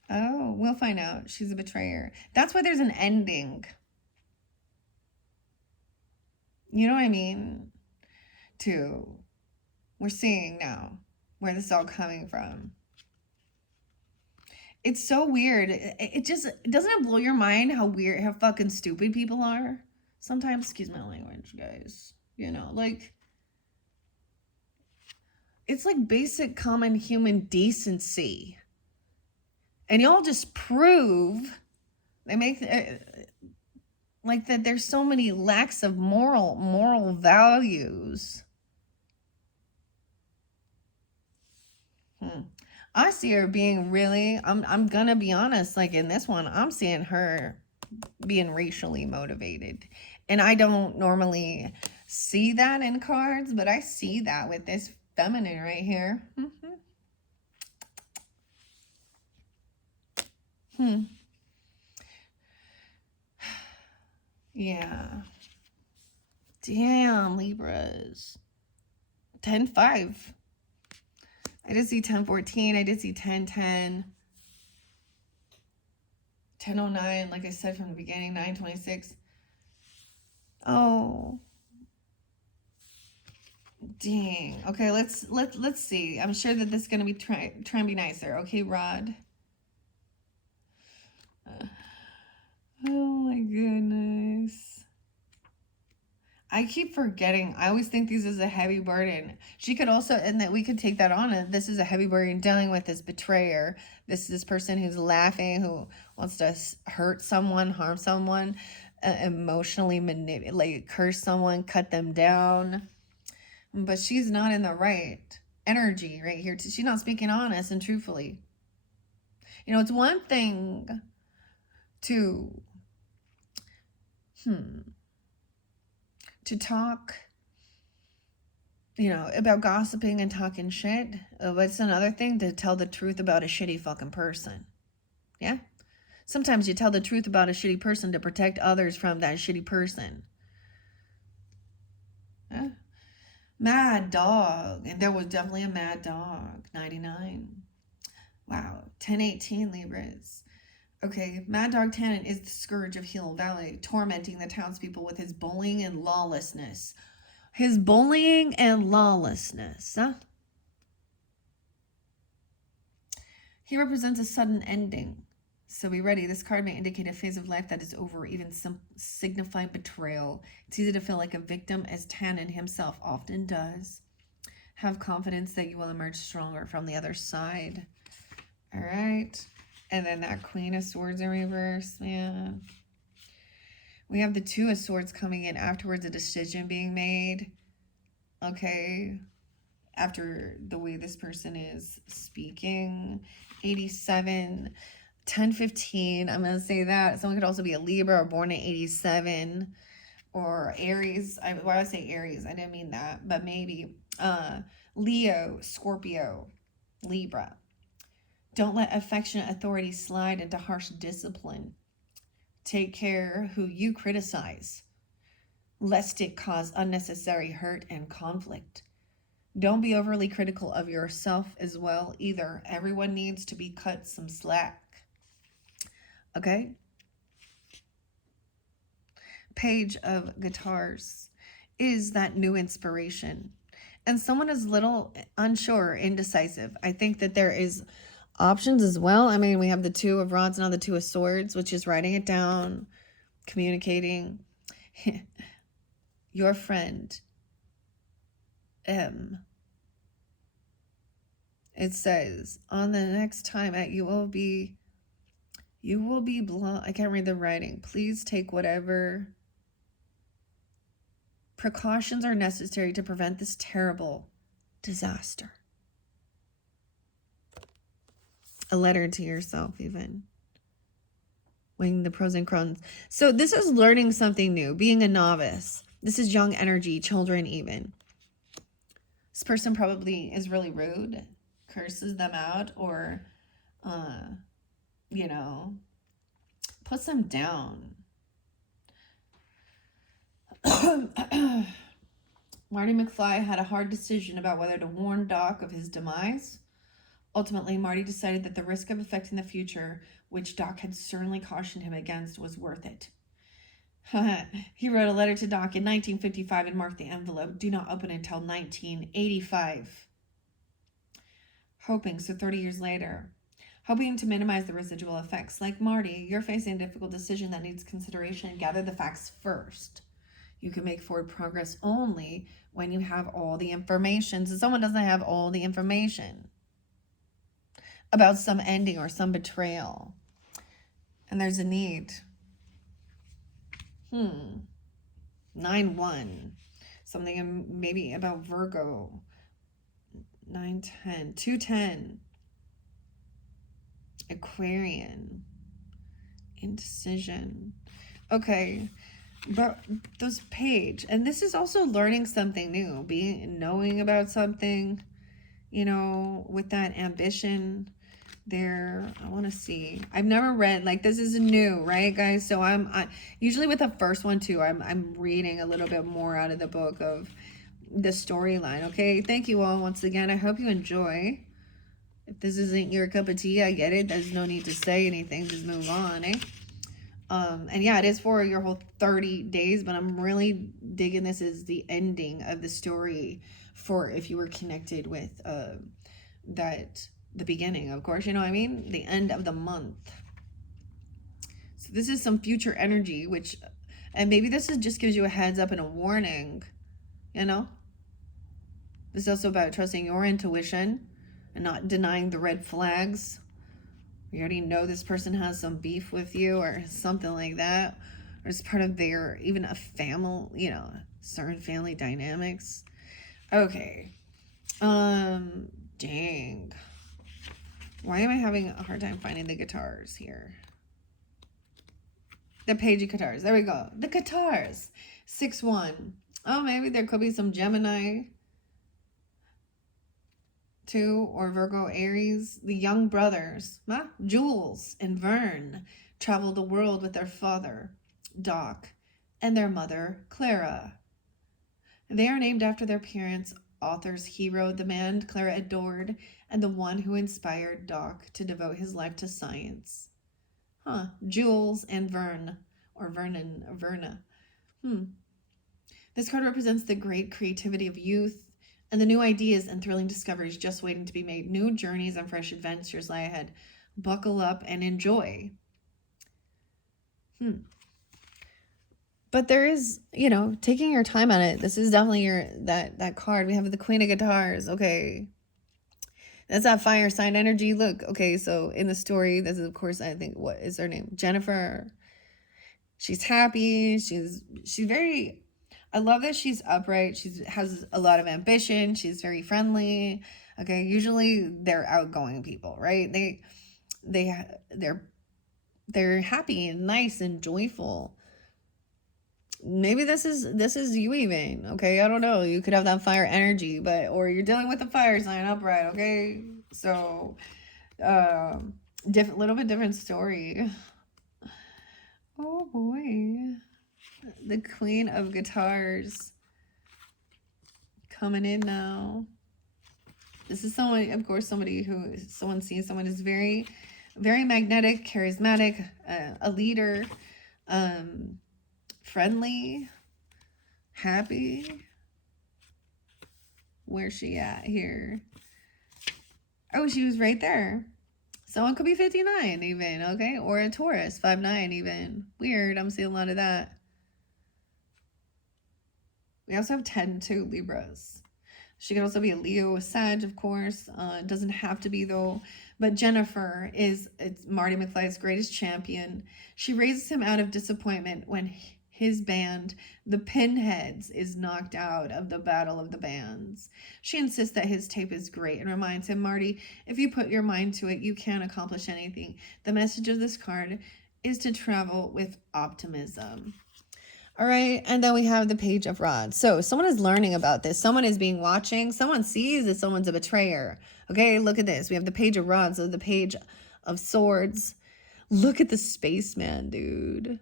Oh, we'll find out. She's a betrayer. That's why there's an ending. You know what I mean? We're seeing now where this is all coming from. It's so weird. It doesn't it blow your mind how fucking stupid people are? Sometimes, excuse my language, guys. Like, it's like basic common human decency. And y'all just prove, they make like that there's so many lacks of moral values. I see her being really, I'm gonna be honest, like in this one, I'm seeing her being racially motivated. And I don't normally see that in cards, but I see that with this feminine right here. Yeah. Damn, Libras. 10-5. I did see 10-14. I did see 10-10. 10-09, like I said from the beginning, 9-26. Oh. Dang. Okay, let's see. I'm sure that this is gonna be try and be nicer. Okay, Rod. Oh my goodness. I keep forgetting. I always think these is a heavy burden. She could also, and that we could take that on. And this is a heavy burden dealing with this betrayer. This person who's laughing, who wants to hurt someone, harm someone, emotionally manipulate, like curse someone, cut them down. But she's not in the right energy right here. She's not speaking honest and truthfully. You know, it's one thing to, to talk, you know, about gossiping and talking shit. But it's another thing to tell the truth about a shitty fucking person. Yeah? Sometimes you tell the truth about a shitty person to protect others from that shitty person. Yeah? Mad dog. And there was definitely a mad dog. 99. Wow. 1018 Libras. Okay, Mad Dog Tannen is the scourge of Hill Valley, tormenting the townspeople with his bullying and lawlessness. His bullying and lawlessness. Huh? He represents a sudden ending. So be ready. This card may indicate a phase of life that is over, or even signify betrayal. It's easy to feel like a victim, as Tannen himself often does. Have confidence that you will emerge stronger from the other side. All right. And then that Queen of Swords in reverse, man. We have the Two of Swords coming in afterwards, a decision being made. Okay. After the way this person is speaking. 87. 1015. I'm going to say that. Someone could also be a Libra or born in 87. Or Aries. Why would I say Aries? I didn't mean that. But maybe. Leo, Scorpio, Libra. Don't let affectionate authority slide into harsh discipline. Take care who you criticize, lest it cause unnecessary hurt and conflict. Don't be overly critical of yourself as well either. Everyone needs to be cut some slack. Okay? Page of Guitars is that new inspiration. And someone is a little unsure, indecisive. I think that there is options as well. I mean, we have the Two of Rods and now the Two of Swords, which is writing it down, communicating. Your friend M. It says, on the next time you will be blunt. I can't read the writing. Please take whatever precautions are necessary to prevent this terrible disaster. A letter to yourself, even. Weighing the pros and cons. So this is learning something new, being a novice. This is young energy, children even. This person probably is really rude, curses them out, or, you know, puts them down. Marty McFly had a hard decision about whether to warn Doc of his demise. Ultimately, Marty decided that the risk of affecting the future, which Doc had certainly cautioned him against, was worth it. He wrote a letter to Doc in 1955 and marked the envelope, do not open until 1985. Hoping, so 30 years later, hoping to minimize the residual effects. Like Marty, you're facing a difficult decision that needs consideration. Gather the facts first. You can make forward progress only when you have all the information. So someone doesn't have all the information about some ending or some betrayal. And there's a need. 9-1. Something maybe about Virgo. 9-10. 2-10. Aquarian. Indecision. Okay. But this page, and this is also learning something new, knowing about something, you know, with that ambition there. I want to see. I've never read, like, this is new, right, guys? So I usually with the first one too, I'm reading a little bit more out of the book of the storyline. Okay, thank you all once again. I hope you enjoy. If this isn't your cup of tea, I get it. There's no need to say anything. Just move on, eh? And yeah, it is for your whole 30 days, but I'm really digging this as the ending of the story for if you were connected with the beginning, of course, you know what I mean? The end of the month. So this is some future energy, which And maybe this is just gives you a heads up and a warning, you know? This is also about trusting your intuition and not denying the red flags. You already know this person has some beef with you or something like that. Or it's part of their, even a family, you know, certain family dynamics. Okay. Dang. Why am I having a hard time finding the guitars here? The page of guitars. There we go. The guitars. 6-1. Oh, maybe there could be some Gemini 2 or Virgo Aries. The young brothers, Jules and Vern, traveled the world with their father, Doc, and their mother, Clara. They are named after their parents, author's hero, the man Clara adored, and the one who inspired Doc to devote his life to science. Jules and Vern, or Vernon, or Verna. This card represents the great creativity of youth and the new ideas and thrilling discoveries just waiting to be made. New journeys and fresh adventures lie ahead. Buckle up and enjoy. But there is, you know, taking your time on it. This is definitely that card. We have the Queen of Guitars. Okay. That's that fire sign energy. Look, okay, so in the story, this is, of course, I think, what is her name? Jennifer. She's happy. She's very, I love that she's upright. She has a lot of ambition. She's very friendly. Okay, usually they're outgoing people, right? They're happy and nice and joyful. Maybe this is you even, okay? I don't know. You could have that fire energy, or you're dealing with a fire sign upright, okay? So, little bit different story. Oh boy. The Queen of Guitars coming in now. This is someone, of course, someone sees someone is very, very magnetic, charismatic, a leader, friendly, happy. Where's she at here? Oh, she was right there. Someone could be 59 even, okay? Or a Taurus, 5'9" even. Weird, I'm seeing a lot of that. We also have 10-2 Libras. She could also be a Leo, a Sag, of course. It doesn't have to be, though. But Jennifer it's Marty McFly's greatest champion. She raises him out of disappointment when his band, the Pinheads, is knocked out of the Battle of the Bands. She insists that his tape is great and reminds him, Marty, if you put your mind to it, you can accomplish anything. The message of this card is to travel with optimism. All right, and then we have the Page of Rods. So someone is learning about this. Someone is being watching. Someone sees that someone's a betrayer. Okay, look at this. We have the Page of Rods, so the Page of Swords. Look at the spaceman, dude.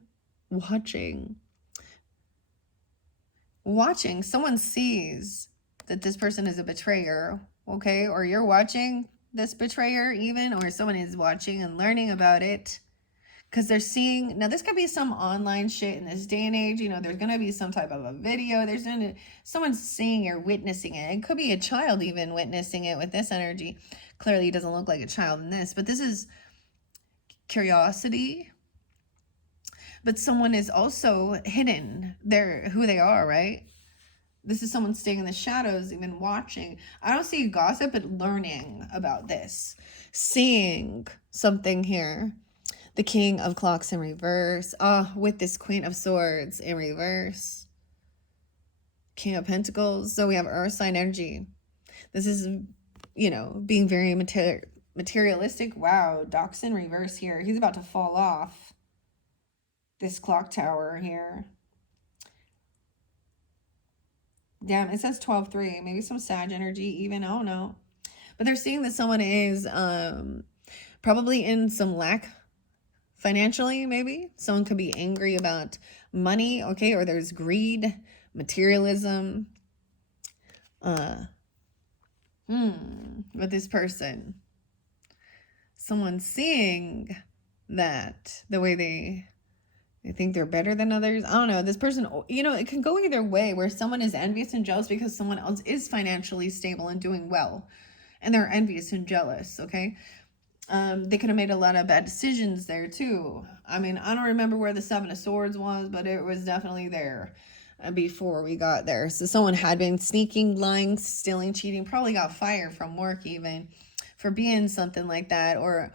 Watching. Someone sees that this person is a betrayer, okay? Or you're watching this betrayer even, or someone is watching and learning about it. Because they're seeing, now this could be some online shit in this day and age, you know, there's going to be some type of a video, someone's seeing or witnessing it. It could be a child even witnessing it with this energy. Clearly it doesn't look like a child in this, but this is curiosity. But someone is also hidden, who they are, right? This is someone staying in the shadows, even watching. I don't see gossip, but learning about this. Seeing something here. The King of Clocks in reverse. With this Queen of Swords in reverse. King of Pentacles. So we have Earth sign energy. This is, you know, being very materialistic. Wow, Doc's in reverse here. He's about to fall off this clock tower here. Damn, it says 12-3. Maybe some Sag energy even. I don't know. But they're seeing that someone is probably in some lack financially, maybe. Someone could be angry about money, okay? Or there's greed, materialism. With this person. Someone seeing that the way they think they're better than others. I don't know. This person, you know, it can go either way, where someone is envious and jealous because someone else is financially stable and doing well. And they're envious and jealous, okay? They could have made a lot of bad decisions there too. I mean, I don't remember where the Seven of Swords was, but it was definitely there before we got there. So someone had been sneaking, lying, stealing, cheating, probably got fired from work even for being something like that, or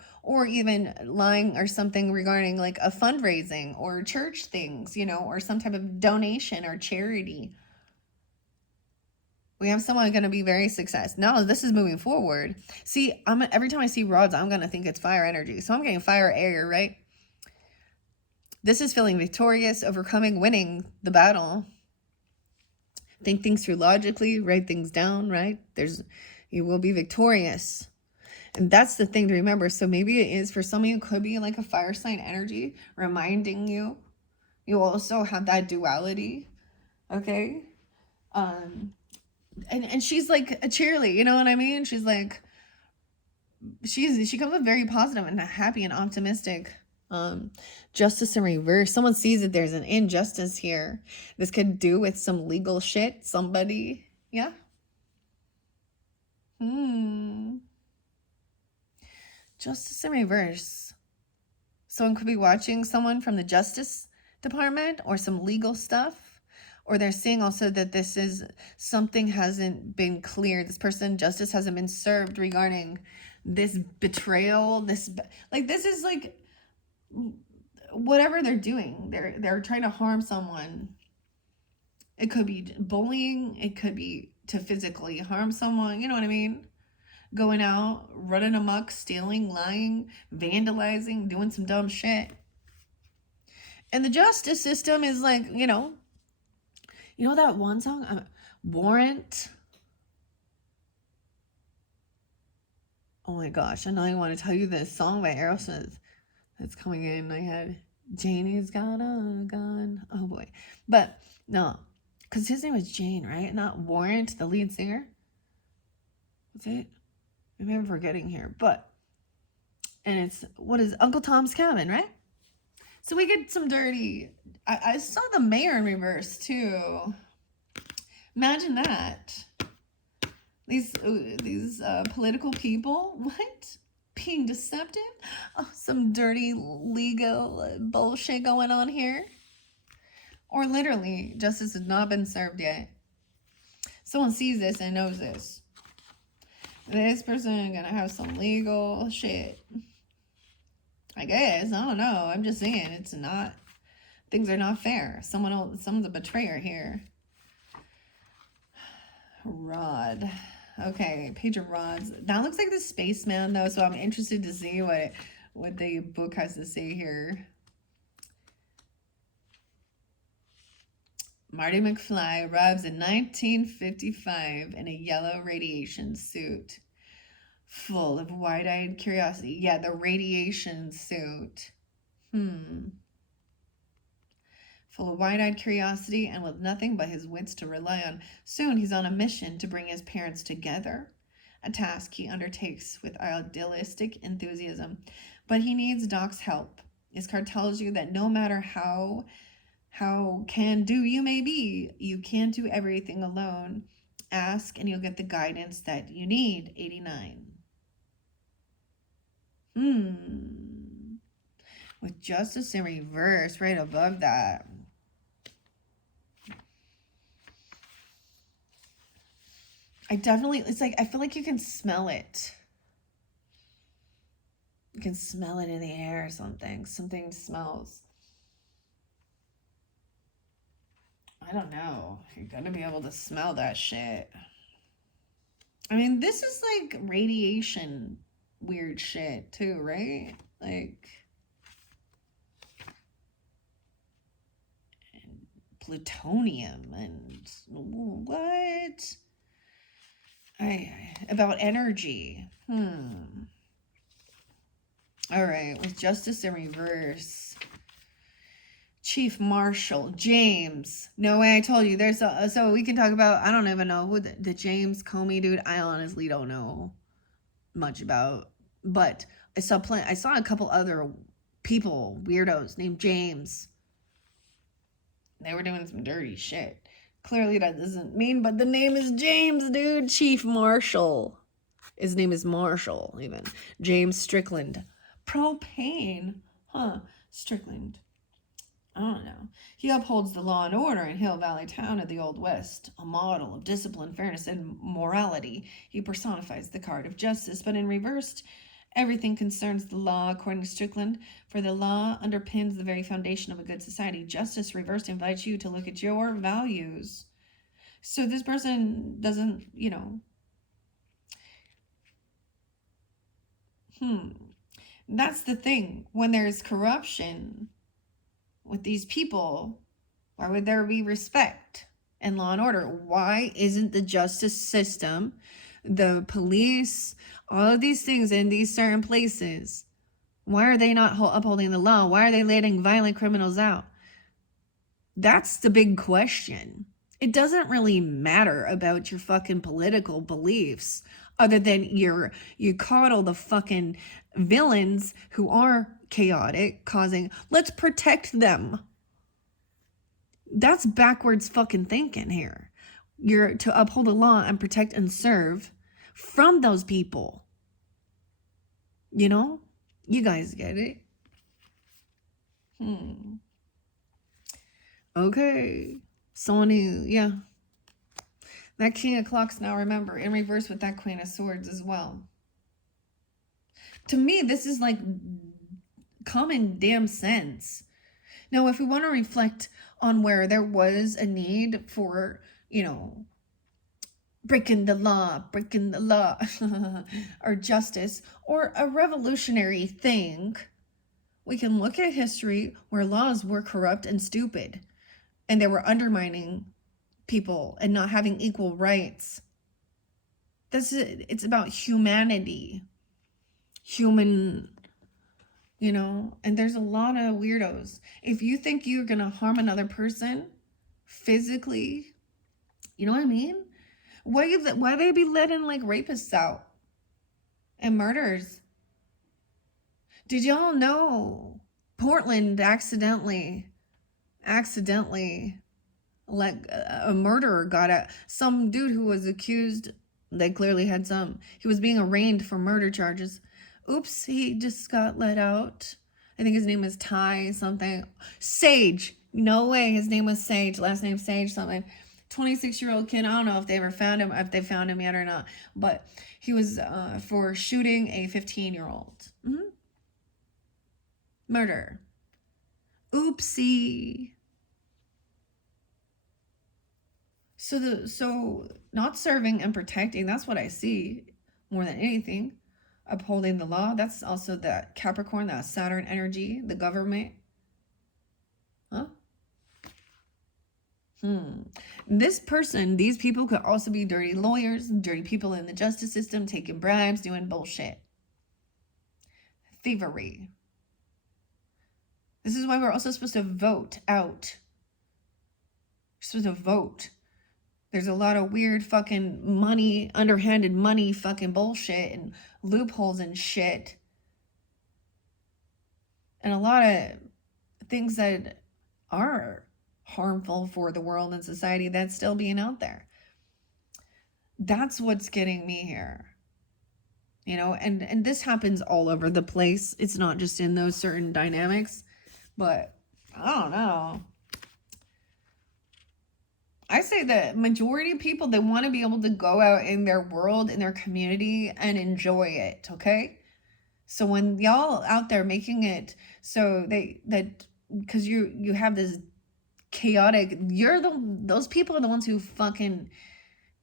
even lying or something regarding like a fundraising or church things, you know, or some type of donation or charity. We have someone going to be very successful. No, this is moving forward. See, every time I see rods, I'm going to think it's fire energy. So I'm getting fire air, right? This is feeling victorious, overcoming, winning the battle. Think things through logically, write things down, right? You will be victorious. And that's the thing to remember. So maybe it is for some of you, it could be like a fire sign energy reminding you. You also have that duality, okay? And she's like a cheerleader, you know what I mean? She's like, she comes up very positive and happy and optimistic. Justice in reverse. Someone sees that there's an injustice here. This could do with some legal shit. Somebody, yeah. Justice in reverse. Someone could be watching someone from the Justice Department or some legal stuff. Or they're seeing also that this is something hasn't been cleared. This person, justice hasn't been served regarding this betrayal. This is like whatever they're doing. They're trying to harm someone. It could be bullying. It could be to physically harm someone. You know what I mean? Going out, running amok, stealing, lying, vandalizing, doing some dumb shit. And the justice system is like, you know that one song, Warrant? Oh my gosh, I know I want to tell you this song by Aerosmith that's coming in. I had Janie's got a gun. Oh boy. But no, because his name was Jane, right? Not Warrant, the lead singer. What's it? Maybe I'm forgetting here. But, and it's, what is Uncle Tom's Cabin, right? So we get some dirty. I saw the mayor in reverse too. Imagine that. These political people, what? Being deceptive? Oh, some dirty legal bullshit going on here. Or literally, justice has not been served yet. Someone sees this and knows this. This person is gonna have some legal shit. I guess. I don't know. I'm just saying it's not. Things are not fair. Someone's a betrayer here. Rod. Okay, Page of Rods. That looks like the spaceman though, so I'm interested to see what the book has to say here. Marty McFly arrives in 1955 in a yellow radiation suit, full of wide-eyed curiosity. Yeah, the radiation suit. Full of wide-eyed curiosity and with nothing but his wits to rely on. Soon he's on a mission to bring his parents together, a task he undertakes with idealistic enthusiasm. But he needs Doc's help. His card tells you that no matter how can-do you may be, you can't do everything alone. Ask and you'll get the guidance that you need. 89. With justice in reverse right above that. It's like, I feel like you can smell it. You can smell it in the air or something. Something smells. I don't know. You're gonna be able to smell that shit. I mean, this is like radiation weird shit too, right? Like and plutonium and what? About energy. All right, with justice in reverse. Chief Marshal James. No way, I told you. So we can talk about, I don't even know who the James Comey dude. I honestly don't know much about, but I saw a couple other people, weirdos named James. They were doing some dirty shit. Clearly that doesn't mean, but the name is James, dude. Chief Marshal. His name is Marshall, even. James Strickland. Propane. Huh. Strickland. I don't know. He upholds the law and order in Hill Valley town of the Old West, a model of discipline, fairness, and morality. He personifies the card of justice, but in reversed, everything concerns the law, according to Strickland, for the law underpins the very foundation of a good society. Justice reversed invites you to look at your values. So this person doesn't, that's the thing. When there's corruption with these people, why would there be respect and law and order? Why isn't the justice system, the police, all of these things in these certain places, why are they not upholding the law? Why are they letting violent criminals out? That's the big question. It doesn't really matter about your fucking political beliefs, other than you coddle the fucking villains who are chaotic, causing, let's protect them. That's backwards fucking thinking here. You're to uphold the law and protect and serve from those people. You guys get it. Okay. Yeah. That King of Clocks, now remember, in reverse with that Queen of Swords as well. To me, this is like common damn sense. Now, if we want to reflect on where there was a need for, breaking the law, or justice, or a revolutionary thing, we can look at history where laws were corrupt and stupid, and they were undermining people and not having equal rights. It's about humanity. Human, and there's a lot of weirdos. If you think you're gonna harm another person physically, you know what I mean? Why they be letting like rapists out and murderers? Did y'all know Portland accidentally like a murderer got at some dude who was accused? They clearly had he was being arraigned for murder charges. Oops, he just got let out. I think his name is Ty something. Sage. No way his name was Sage. Last name Sage something. 26-year-old kid. I don't know if they ever found him, if they found him yet or not. But he was for shooting a 15-year-old. Murder. Oopsie. So not serving and protecting, that's what I see more than anything. Upholding the law, that's also that Capricorn, that Saturn energy, the government. Huh? This person, these people could also be dirty lawyers, dirty people in the justice system, taking bribes, doing bullshit. Thievery. This is why we're also supposed to vote out. We're supposed to vote. There's a lot of weird fucking money, underhanded money fucking bullshit and loopholes and shit. And a lot of things that are harmful for the world and society that's still being out there. That's what's getting me here. And this happens all over the place. It's not just in those certain dynamics, but I don't know. I say that majority of people, they want to be able to go out in their world, in their community, and enjoy it, okay? So when y'all out there making it so because you have this chaotic, those people are the ones who fucking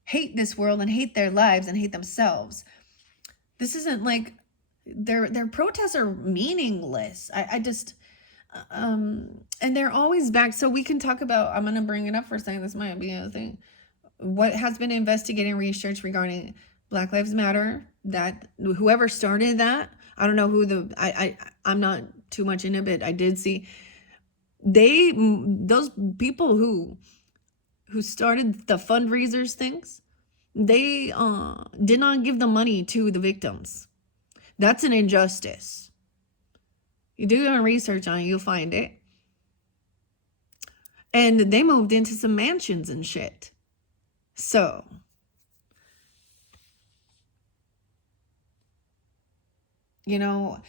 hate this world and hate their lives and hate themselves. This isn't like their protests are meaningless. I just and they're always back. So we can talk about, I'm going to bring it up for a second. This might be a thing. What has been investigating research regarding Black Lives Matter, that whoever started that, I don't know who I'm not too much in it, but I did see those people who started the fundraisers things, they did not give the money to the victims. That's an injustice. You do your research on it, you'll find it. And they moved into some mansions and shit. So You know,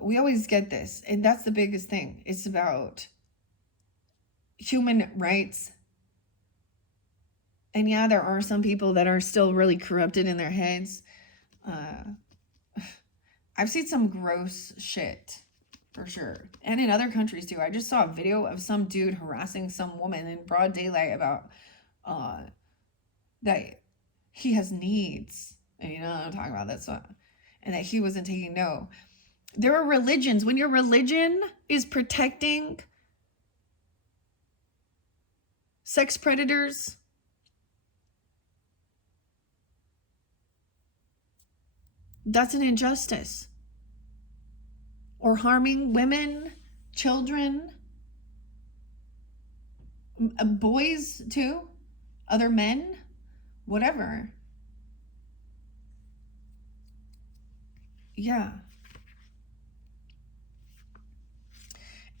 we always get this, and that's the biggest thing. It's about human rights. And yeah, there are some people that are still really corrupted in their heads. Uh, I've seen some gross shit for sure. And in other countries too. I just saw a video of some dude harassing some woman in broad daylight about uh, that he has needs. And you know what I'm talking about? That's what, and that he wasn't taking no. There are religions. When your religion is protecting sex predators, that's an injustice. Or harming women, children, boys too, other men, whatever. Yeah.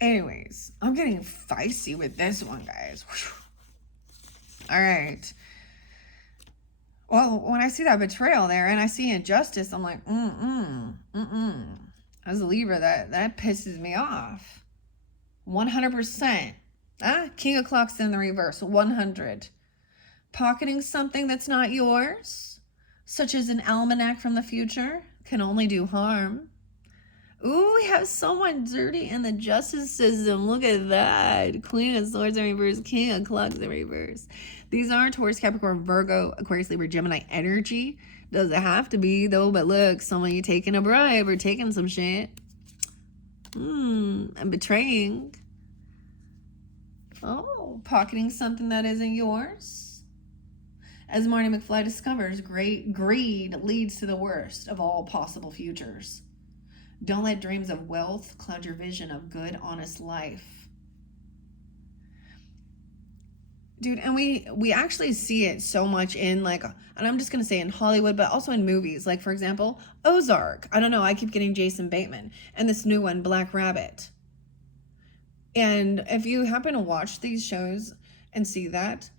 Anyways, I'm getting feisty with this one, guys. All right. Well, when I see that betrayal there and I see injustice, I'm like, As a Libra, that pisses me off. 100%. King of Clocks in the reverse. 100. Pocketing something that's not yours, such as an almanac from the future, can only do harm. Ooh, we have someone dirty in the justice system. Look at that. Queen of Swords in reverse, King of Clocks in reverse. These are Taurus, Capricorn, Virgo, Aquarius, Libra, Gemini energy. Doesn't have to be, though, but look, someone you taking a bribe or taking some shit. And betraying. Oh, pocketing something that isn't yours. As Marty McFly discovers, great greed leads to the worst of all possible futures. Don't let dreams of wealth cloud your vision of good, honest life. Dude, and we actually see it so much in, like, and I'm just going to say in Hollywood, but also in movies. Like, for example, Ozark. I don't know, I keep getting Jason Bateman. And this new one, Black Rabbit. And if you happen to watch these shows and see that,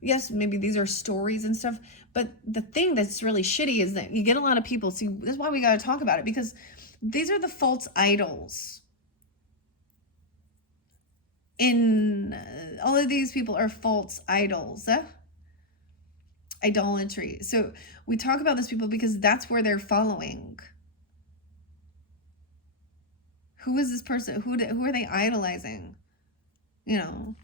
yes, maybe these are stories and stuff, but the thing that's really shitty is that you get a lot of people, see, this is why we got to talk about it, because these are the false idols. All of these people are false idols. Idolatry. So we talk about these people because that's where they're following. Who is this person? Who are they idolizing? You know,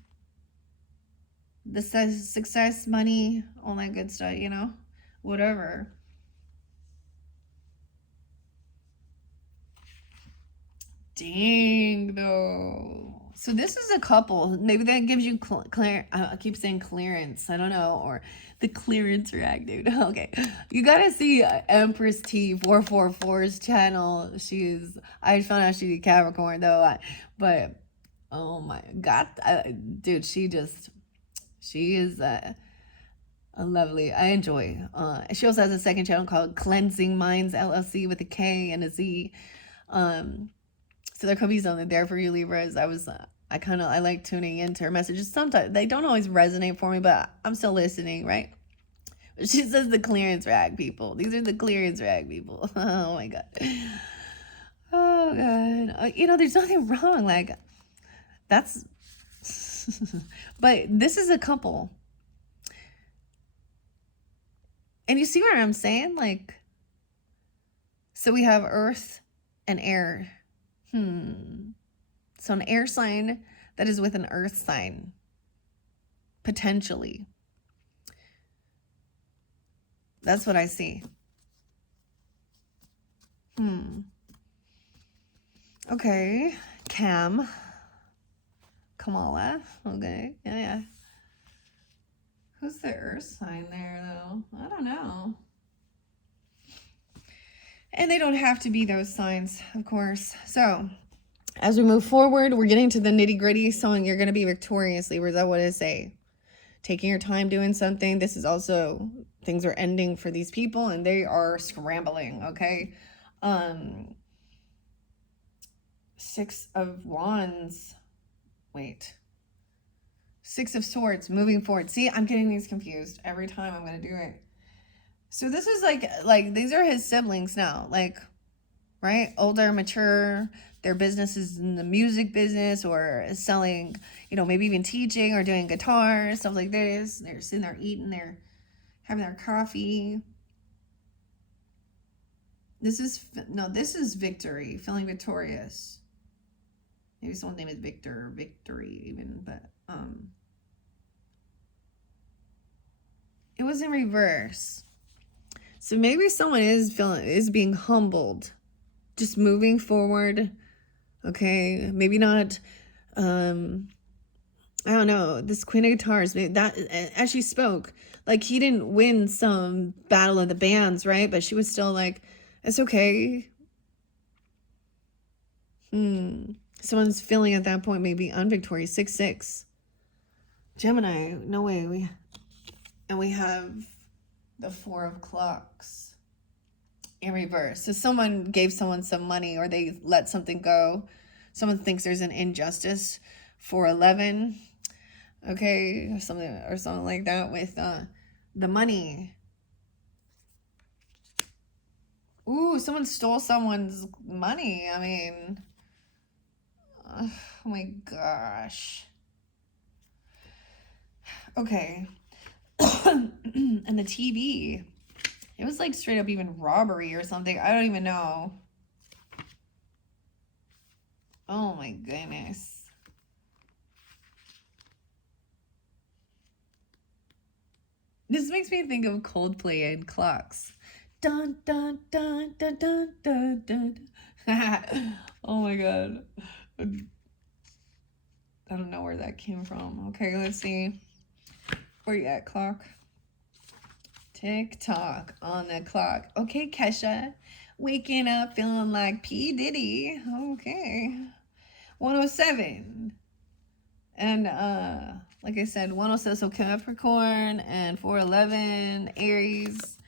the success, money, all that good stuff, you know, whatever. Dang, though. So this is a couple. Maybe that gives you I keep saying clearance. I don't know, or the clearance rack, dude. Okay, you gotta see Empress T 444's channel. I found out she's a Capricorn though, but oh my god, dude, she is a lovely. I enjoy. She also has a second channel called Cleansing Minds LLC with a K and a Z. So there could be something there for you, Libras. I like tuning into her messages. Sometimes they don't always resonate for me, but I'm still listening, right? She says the clearance rag people. These are the clearance rag people. Oh my god. Oh god. There's nothing wrong. Like, that's. But this is a couple. And you see what I'm saying? Like, so we have Earth and air. So an air sign that is with an earth sign, potentially. That's what I see. Okay. Kamala. Okay. Yeah. Who's the earth sign there, though? I don't know. And they don't have to be those signs, of course. So, as we move forward, we're getting to the nitty-gritty. So you're going to be victorious, Libras. I want to say, taking your time doing something. This is also, things are ending for these people and they are scrambling, okay? Six of Wands. Wait. Six of Swords, moving forward. See, I'm getting these confused every time I'm going to do it. So this is like these are his siblings now. Like, right? Older, mature, their business is in the music business or selling, maybe even teaching or doing guitar, stuff like this. They're sitting there eating, they're having their coffee. This is victory, feeling victorious. Maybe someone's name is Victor or Victory even, but it was in reverse. So maybe someone is being humbled, just moving forward. Okay, maybe not. I don't know. This Queen of Guitars, that as she spoke, like he didn't win some battle of the bands, right? But she was still like, it's okay. Someone's feeling at that point maybe unvictorious. 6-6. Gemini, no way. We have the 4 of Clocks in reverse. So someone gave someone some money or they let something go. Someone thinks there's an injustice. 4-11. Okay, or something like that with the money. Ooh, someone stole someone's money. I mean, oh my gosh. Okay. And the TV, it was like straight up even robbery or something. I don't even know. Oh my goodness. This makes me think of Coldplay and Clocks. Dun dun dun dun dun dun dun. Oh my god. I don't know where that came from. Okay, let's see. Where you at, clock? Tick tock on the clock. Okay, Kesha. Waking up feeling like P. Diddy. Okay. 107. And like I said, 107, so Capricorn, and 411, Aries.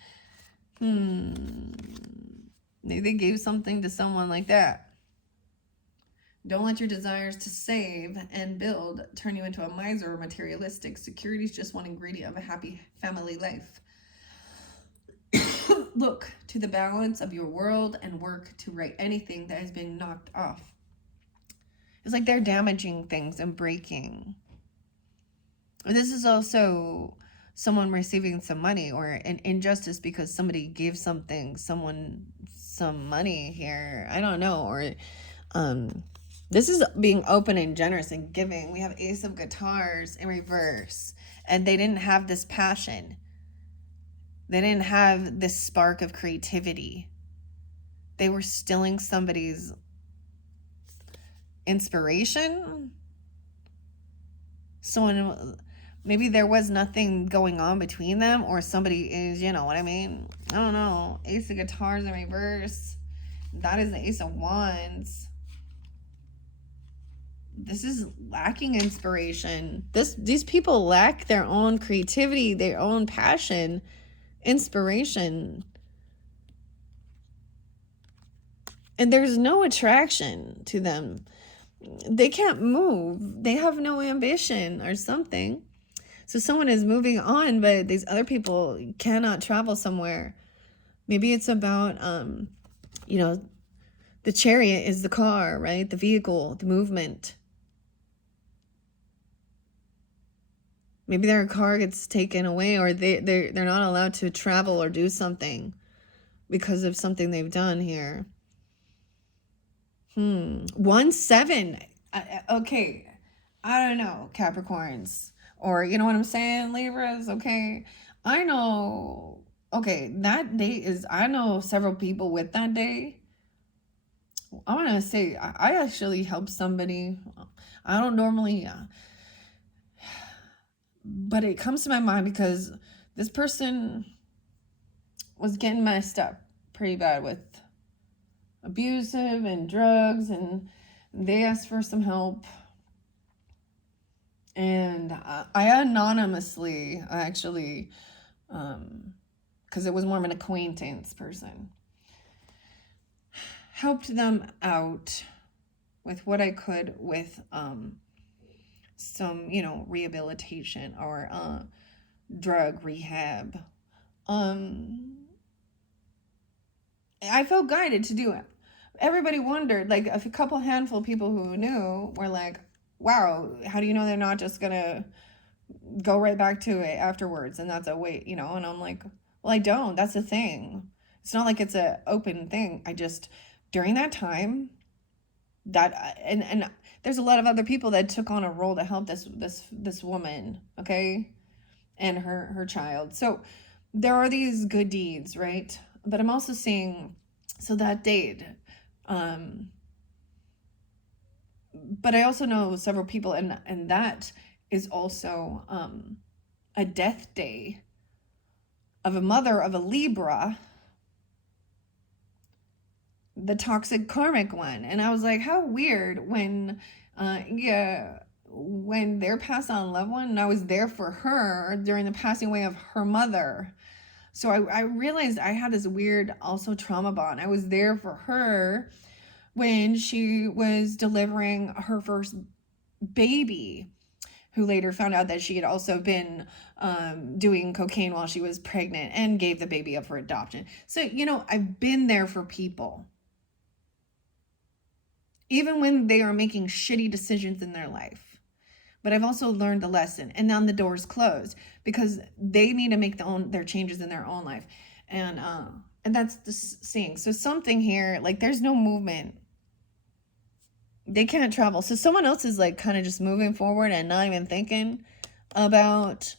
Maybe they gave something to someone like that. Don't let your desires to save and build turn you into a miser or materialistic. Security is just one ingredient of a happy family life. Look to the balance of your world and work to right anything that has been knocked off. It's like they're damaging things and breaking. This is also someone receiving some money or an injustice because somebody gave someone some money here. I don't know. Or this is being open and generous and giving. We have Ace of Guitars in reverse. And they didn't have this passion. They didn't have this spark of creativity. They were stealing somebody's inspiration. Maybe there was nothing going on between them, or somebody is, you know what I mean? I don't know. Ace of Guitars in reverse. That is the Ace of Wands. This is lacking inspiration. These people lack their own creativity, their own passion, inspiration. And there's no attraction to them. They can't move. They have no ambition or something. So someone is moving on, but these other people cannot travel somewhere. Maybe it's about, the chariot is the car, right? The vehicle, the movement. Maybe their car gets taken away, or they're not allowed to travel or do something because of something they've done here. 1-7. Okay. I don't know, Capricorns. Or, you know what I'm saying, Libras? Okay. I know. Okay, that day I know several people with that day. I want to say, I actually helped somebody. I don't normally, but it comes to my mind because this person was getting messed up pretty bad with abusive and drugs, and they asked for some help. And I anonymously, actually, because it was more of an acquaintance person, helped them out with what I could with some, rehabilitation or drug rehab. I felt guided to do it. everybody wondered, like a couple handful of people who knew were like, wow, how do you know they're not just gonna go right back to it afterwards? And that's a wait, you know? And I'm like, well, I don't. That's the thing. It's not like it's a open thing. I just, during that time, that and there's a lot of other people that took on a role to help this woman, okay, and her child. So there are these good deeds, right? But I'm also seeing, so that date, but I also know several people, and that is also a death day of a mother of a Libra, the toxic karmic one. And I was like, how weird when when their passed on loved one, and I was there for her during the passing away of her mother. So I realized I had this weird also trauma bond. I was there for her when she was delivering her first baby, who later found out that she had also been doing cocaine while she was pregnant and gave the baby up for adoption. So, you know, I've been there for people, even when they are making shitty decisions in their life. But I've also learned the lesson, and now the door's closed because they need to make their changes in their own life. And that's the seeing. So something here, like there's no movement. They can't travel. So someone else is like kind of just moving forward and not even thinking about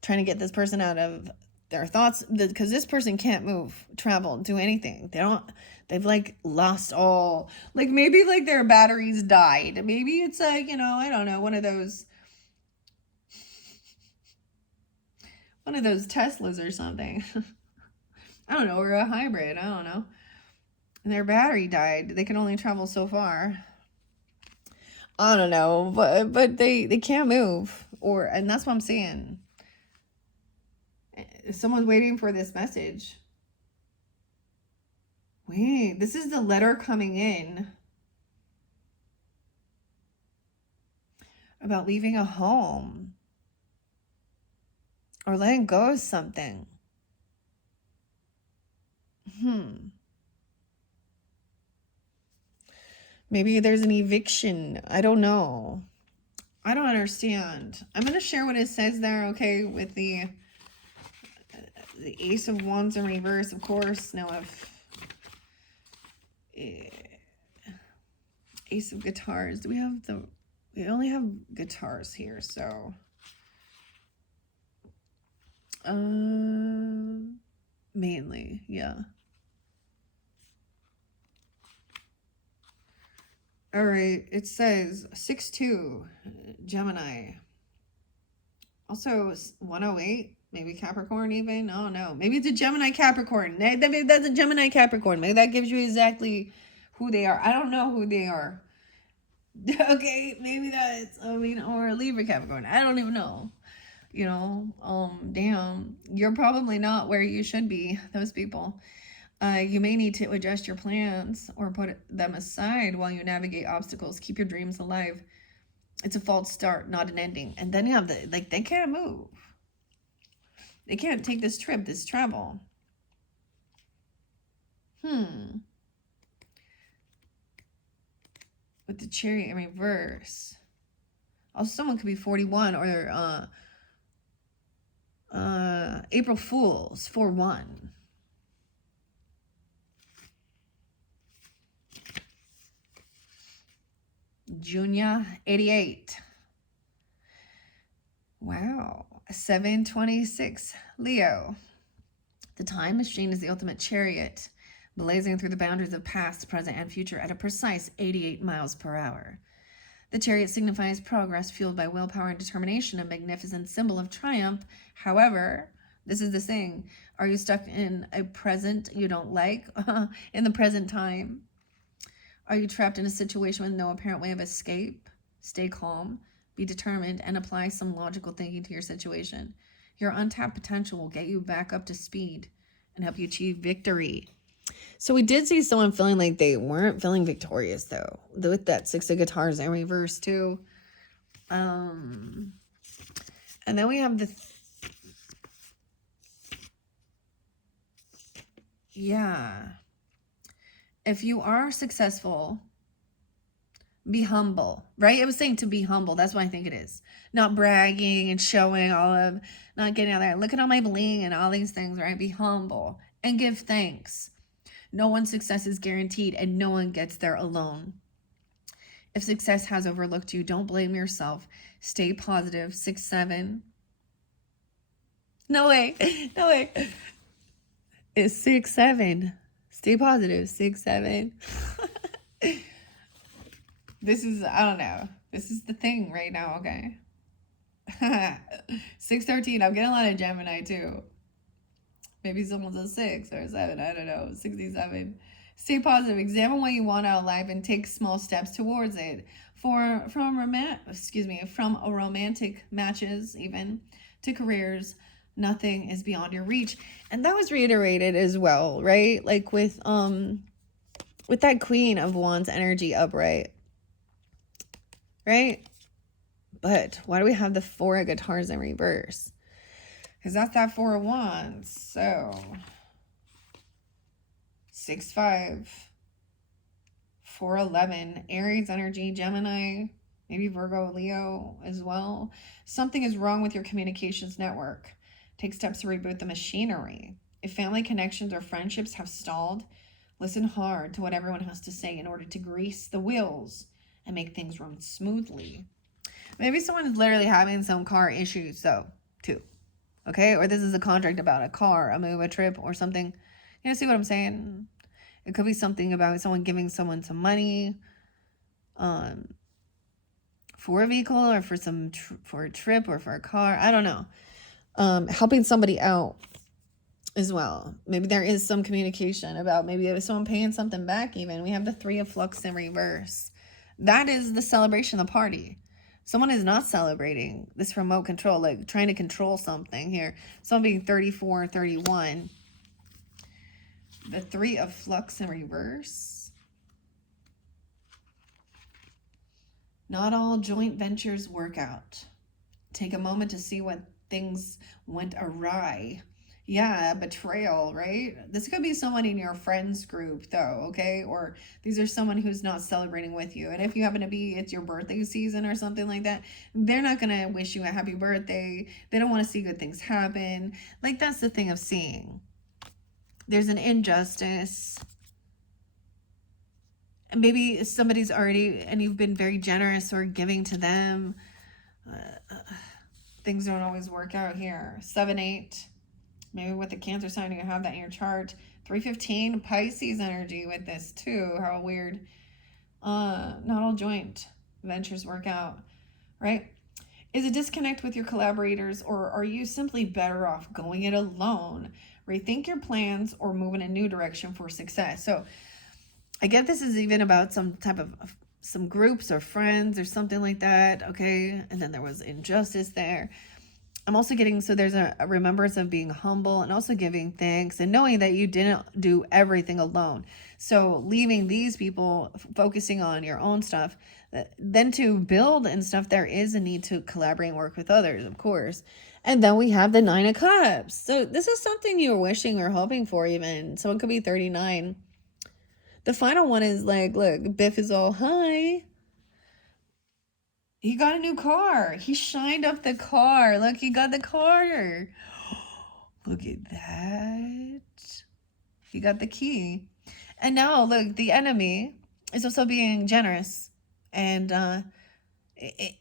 trying to get this person out of their thoughts, because this person can't move, travel, do anything. They've like lost all, like maybe like their batteries died. Maybe it's like, you know, I don't know, one of those Teslas or something. I don't know, or a hybrid, I don't know. And their battery died. They can only travel so far. I don't know, but they can't move, and that's what I'm saying. Someone's waiting for this message. Wait, this is the letter coming in about leaving a home or letting go of something. Maybe there's an eviction. I don't know. I don't understand. I'm going to share what it says there, okay, with the Ace of Wands in reverse, of course. Now if Ace of Guitars. Do we have we only have guitars here, so mainly, yeah. All right, it says 6-2 Gemini. Also 108, maybe Capricorn even. Oh no, maybe it's a Gemini Capricorn. Maybe that's a Gemini Capricorn. Maybe that gives you exactly who they are. I don't know who they are. Okay, maybe that's, or a Libra Capricorn. I don't even know. You know, damn, you're probably not where you should be, those people. You may need to adjust your plans or put them aside while you navigate obstacles. Keep your dreams alive. It's a false start, not an ending. And then you have they can't move. They can't take this trip, this travel. With the Chariot in reverse. Also, someone could be 41 or April Fools 4-1. Junior 88. Wow. 726 Leo. The time machine is the ultimate chariot, blazing through the boundaries of past, present, and future at a precise 88 miles per hour. The chariot signifies progress fueled by willpower and determination, a magnificent symbol of triumph. However, this is the thing. Are you stuck in a present you don't like, in the present time? Are you trapped in a situation with no apparent way of escape? Stay calm, be determined, and apply some logical thinking to your situation. Your untapped potential will get you back up to speed and help you achieve victory. So we did see someone feeling like they weren't feeling victorious, though, with that 6 of Guitars in reverse, too. And then we have the... yeah. if you are successful, be humble, right? It was saying to be humble. That's what I think it is. Not bragging and showing all of, not getting out there. Look at all my bling and all these things, right? Be humble and give thanks. No one's success is guaranteed and no one gets there alone. If success has overlooked you, don't blame yourself. Stay positive. 6-7. No way. No way. It's 6-7. Stay positive. 6-7. This is, I don't know. This is the thing right now, okay? 6-13. I'm getting a lot of Gemini too. Maybe someone's a 6 or a 7. I don't know. 67. Stay positive. Examine what you want out of life and take small steps towards it. From romantic matches even to careers, nothing is beyond your reach. And that was reiterated as well, right? Like with that Queen of Wands energy upright. Right? But why do we have the 4 of Guitars in reverse? Because that's that 4 of Wands. So 6-5, 4-11, Aries energy, Gemini, maybe Virgo, Leo as well. Something is wrong with your communications network. Take steps to reboot the machinery. If family connections or friendships have stalled, listen hard to what everyone has to say in order to grease the wheels and make things run smoothly. Maybe someone is literally having some car issues, though, too. Okay? Or this is a contract about a car, a move, a trip, or something. You know, see what I'm saying? It could be something about someone giving someone some money for a vehicle or for for a trip or for a car. I don't know. Helping somebody out as well. Maybe there is some communication about maybe if someone paying something back even. We have the 3 of Flux in reverse. That is the celebration, the party. Someone is not celebrating this remote control, like trying to control something here. Someone being 34, 31. The 3 of Flux in reverse. Not all joint ventures work out. Take a moment to see what things went awry. Yeah, betrayal, right? This could be someone in your friends group, though, okay? Or these are someone who's not celebrating with you. And if you happen to be, it's your birthday season or something like that, they're not going to wish you a happy birthday. They don't want to see good things happen. Like, that's the thing of seeing. There's an injustice. And maybe somebody's already, and you've been very generous or giving to them. Things don't always work out here. 7-8. Maybe with the Cancer sign, you have that in your chart. 3-15, Pisces energy with this too. How weird. Not all joint ventures work out, right? Is a disconnect with your collaborators, or are you simply better off going it alone? Rethink your plans or move in a new direction for success. So I get this is even about some type of some groups or friends or something like that, okay? And then there was injustice there. I'm also getting, so there's a remembrance of being humble and also giving thanks and knowing that you didn't do everything alone. So leaving these people, focusing on your own stuff, then to build and stuff, there is a need to collaborate and work with others, of course. And then we have the 9 of Cups. So this is something you're wishing or hoping for even. Someone could be 39. The final one is like, look, Biff is all, hi. He got a new car. He shined up the car. Look, he got the car. Look at that. He got the key. And now, look, the enemy is also being generous. And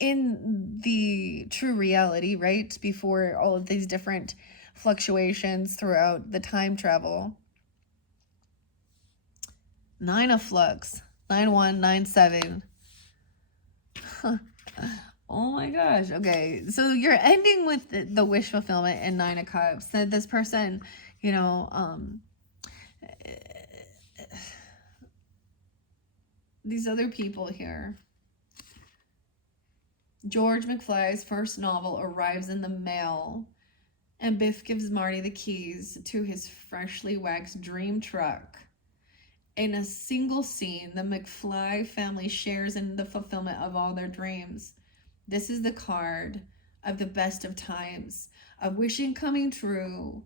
in the true reality, right, before all of these different fluctuations throughout the time travel. 9 of Flux. 9-1, 9-7. Huh. Oh my gosh. Okay. So you're ending with the wish fulfillment and 9 of Cups. That this person, you know, these other people here. George McFly's first novel arrives in the mail, and Biff gives Marty the keys to his freshly waxed dream truck. In a single scene, the McFly family shares in the fulfillment of all their dreams. This is the card of the best of times, of wishing coming true,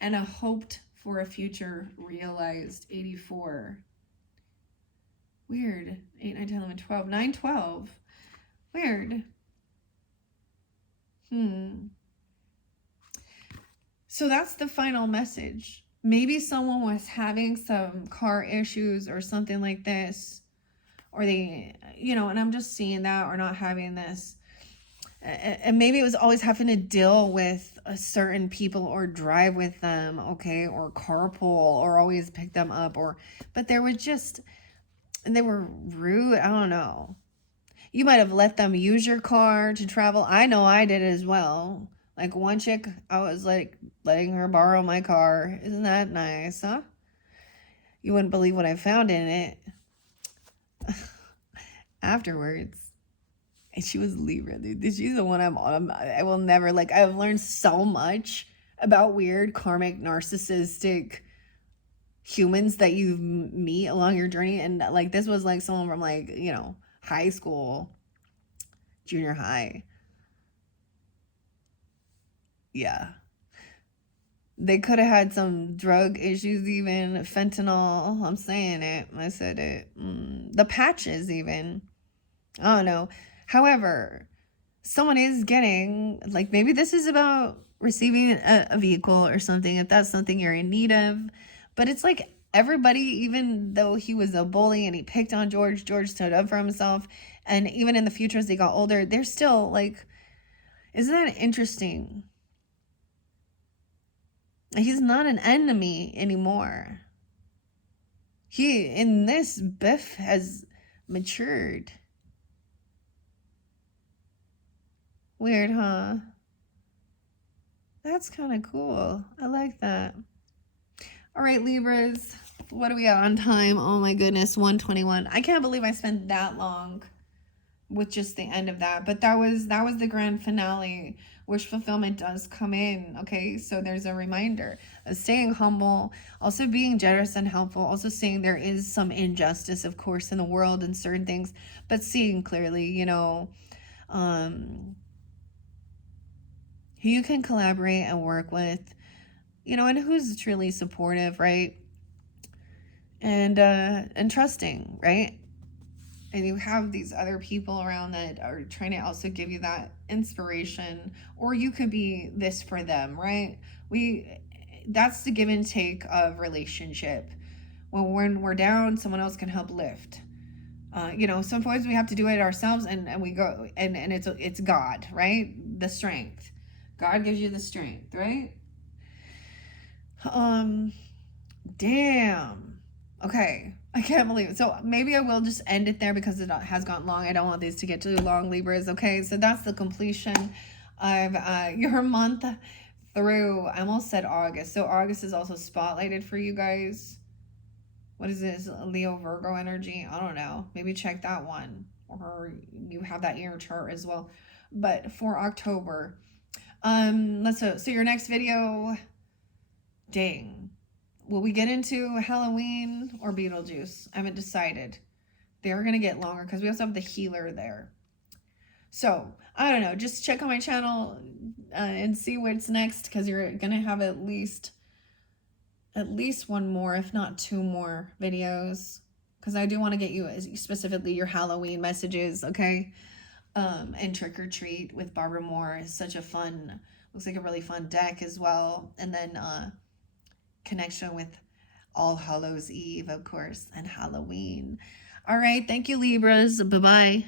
and a hoped for a future realized. 84. Weird. 8, 9, 10, 11, 12. 9, 12. Weird. So that's the final message. Maybe someone was having some car issues or something like this, or they, and I'm just seeing that, or not having this. And maybe it was always having to deal with a certain people or drive with them, okay, or carpool, or always pick them up, but there was just, and they were rude. I don't know. You might have let them use your car to travel. I know I did as well. Like one chick, I was like letting her borrow my car. Isn't that nice, huh? You wouldn't believe what I found in it afterwards. And she was Libra, dude. She's the one I will never, like, I've learned so much about weird, karmic, narcissistic humans that you meet along your journey. And like, this was like someone from like, high school, junior high. Yeah. They could have had some drug issues, even fentanyl. I'm saying it. I said it. The patches, even. I don't know. However, someone is getting, like, maybe this is about receiving a vehicle or something, if that's something you're in need of. But it's like everybody, even though he was a bully and he picked on George stood up for himself. And even in the future, as they got older, they're still like, isn't that interesting? He's not an enemy anymore. In this, Biff has matured. Weird, huh? That's kind of cool. I like that. All right, Libras. What do we have on time? Oh my goodness, 1:21. I can't believe I spent that long with just the end of that. But that was the grand finale. Wish fulfillment does come in. Okay, so there's a reminder of staying humble, also being generous and helpful, also seeing there is some injustice, of course, in the world and certain things, but seeing clearly, who you can collaborate and work with, and who's truly supportive, right? And trusting, right? And you have these other people around that are trying to also give you that inspiration, or you could be this for them, right? That's the give and take of relationship. When we're down, someone else can help lift. Sometimes we have to do it ourselves, and we go, and it's God, right? The strength. God gives you the strength, right? Damn. Okay. I can't believe it. So maybe I will just end it there because it has gotten long. I don't want these to get too long, Libras. Okay. So that's the completion of your month through, I almost said August. So August is also spotlighted for you guys. What is this? Leo Virgo energy? I don't know. Maybe check that one. Or you have that in your chart as well. But for October, so your next video, dang. Will we get into Halloween or Beetlejuice? I haven't decided. They're going to get longer because we also have the healer there. So, I don't know. Just check on my channel and see what's next, because you're going to have at least one more, if not two more videos. Because I do want to get you specifically your Halloween messages, okay? And Trick or Treat with Barbara Moore is such a fun, looks like a really fun deck as well. And then connection with All Hallows Eve, of course, and Halloween. All right. Thank you, Libras. Bye-bye.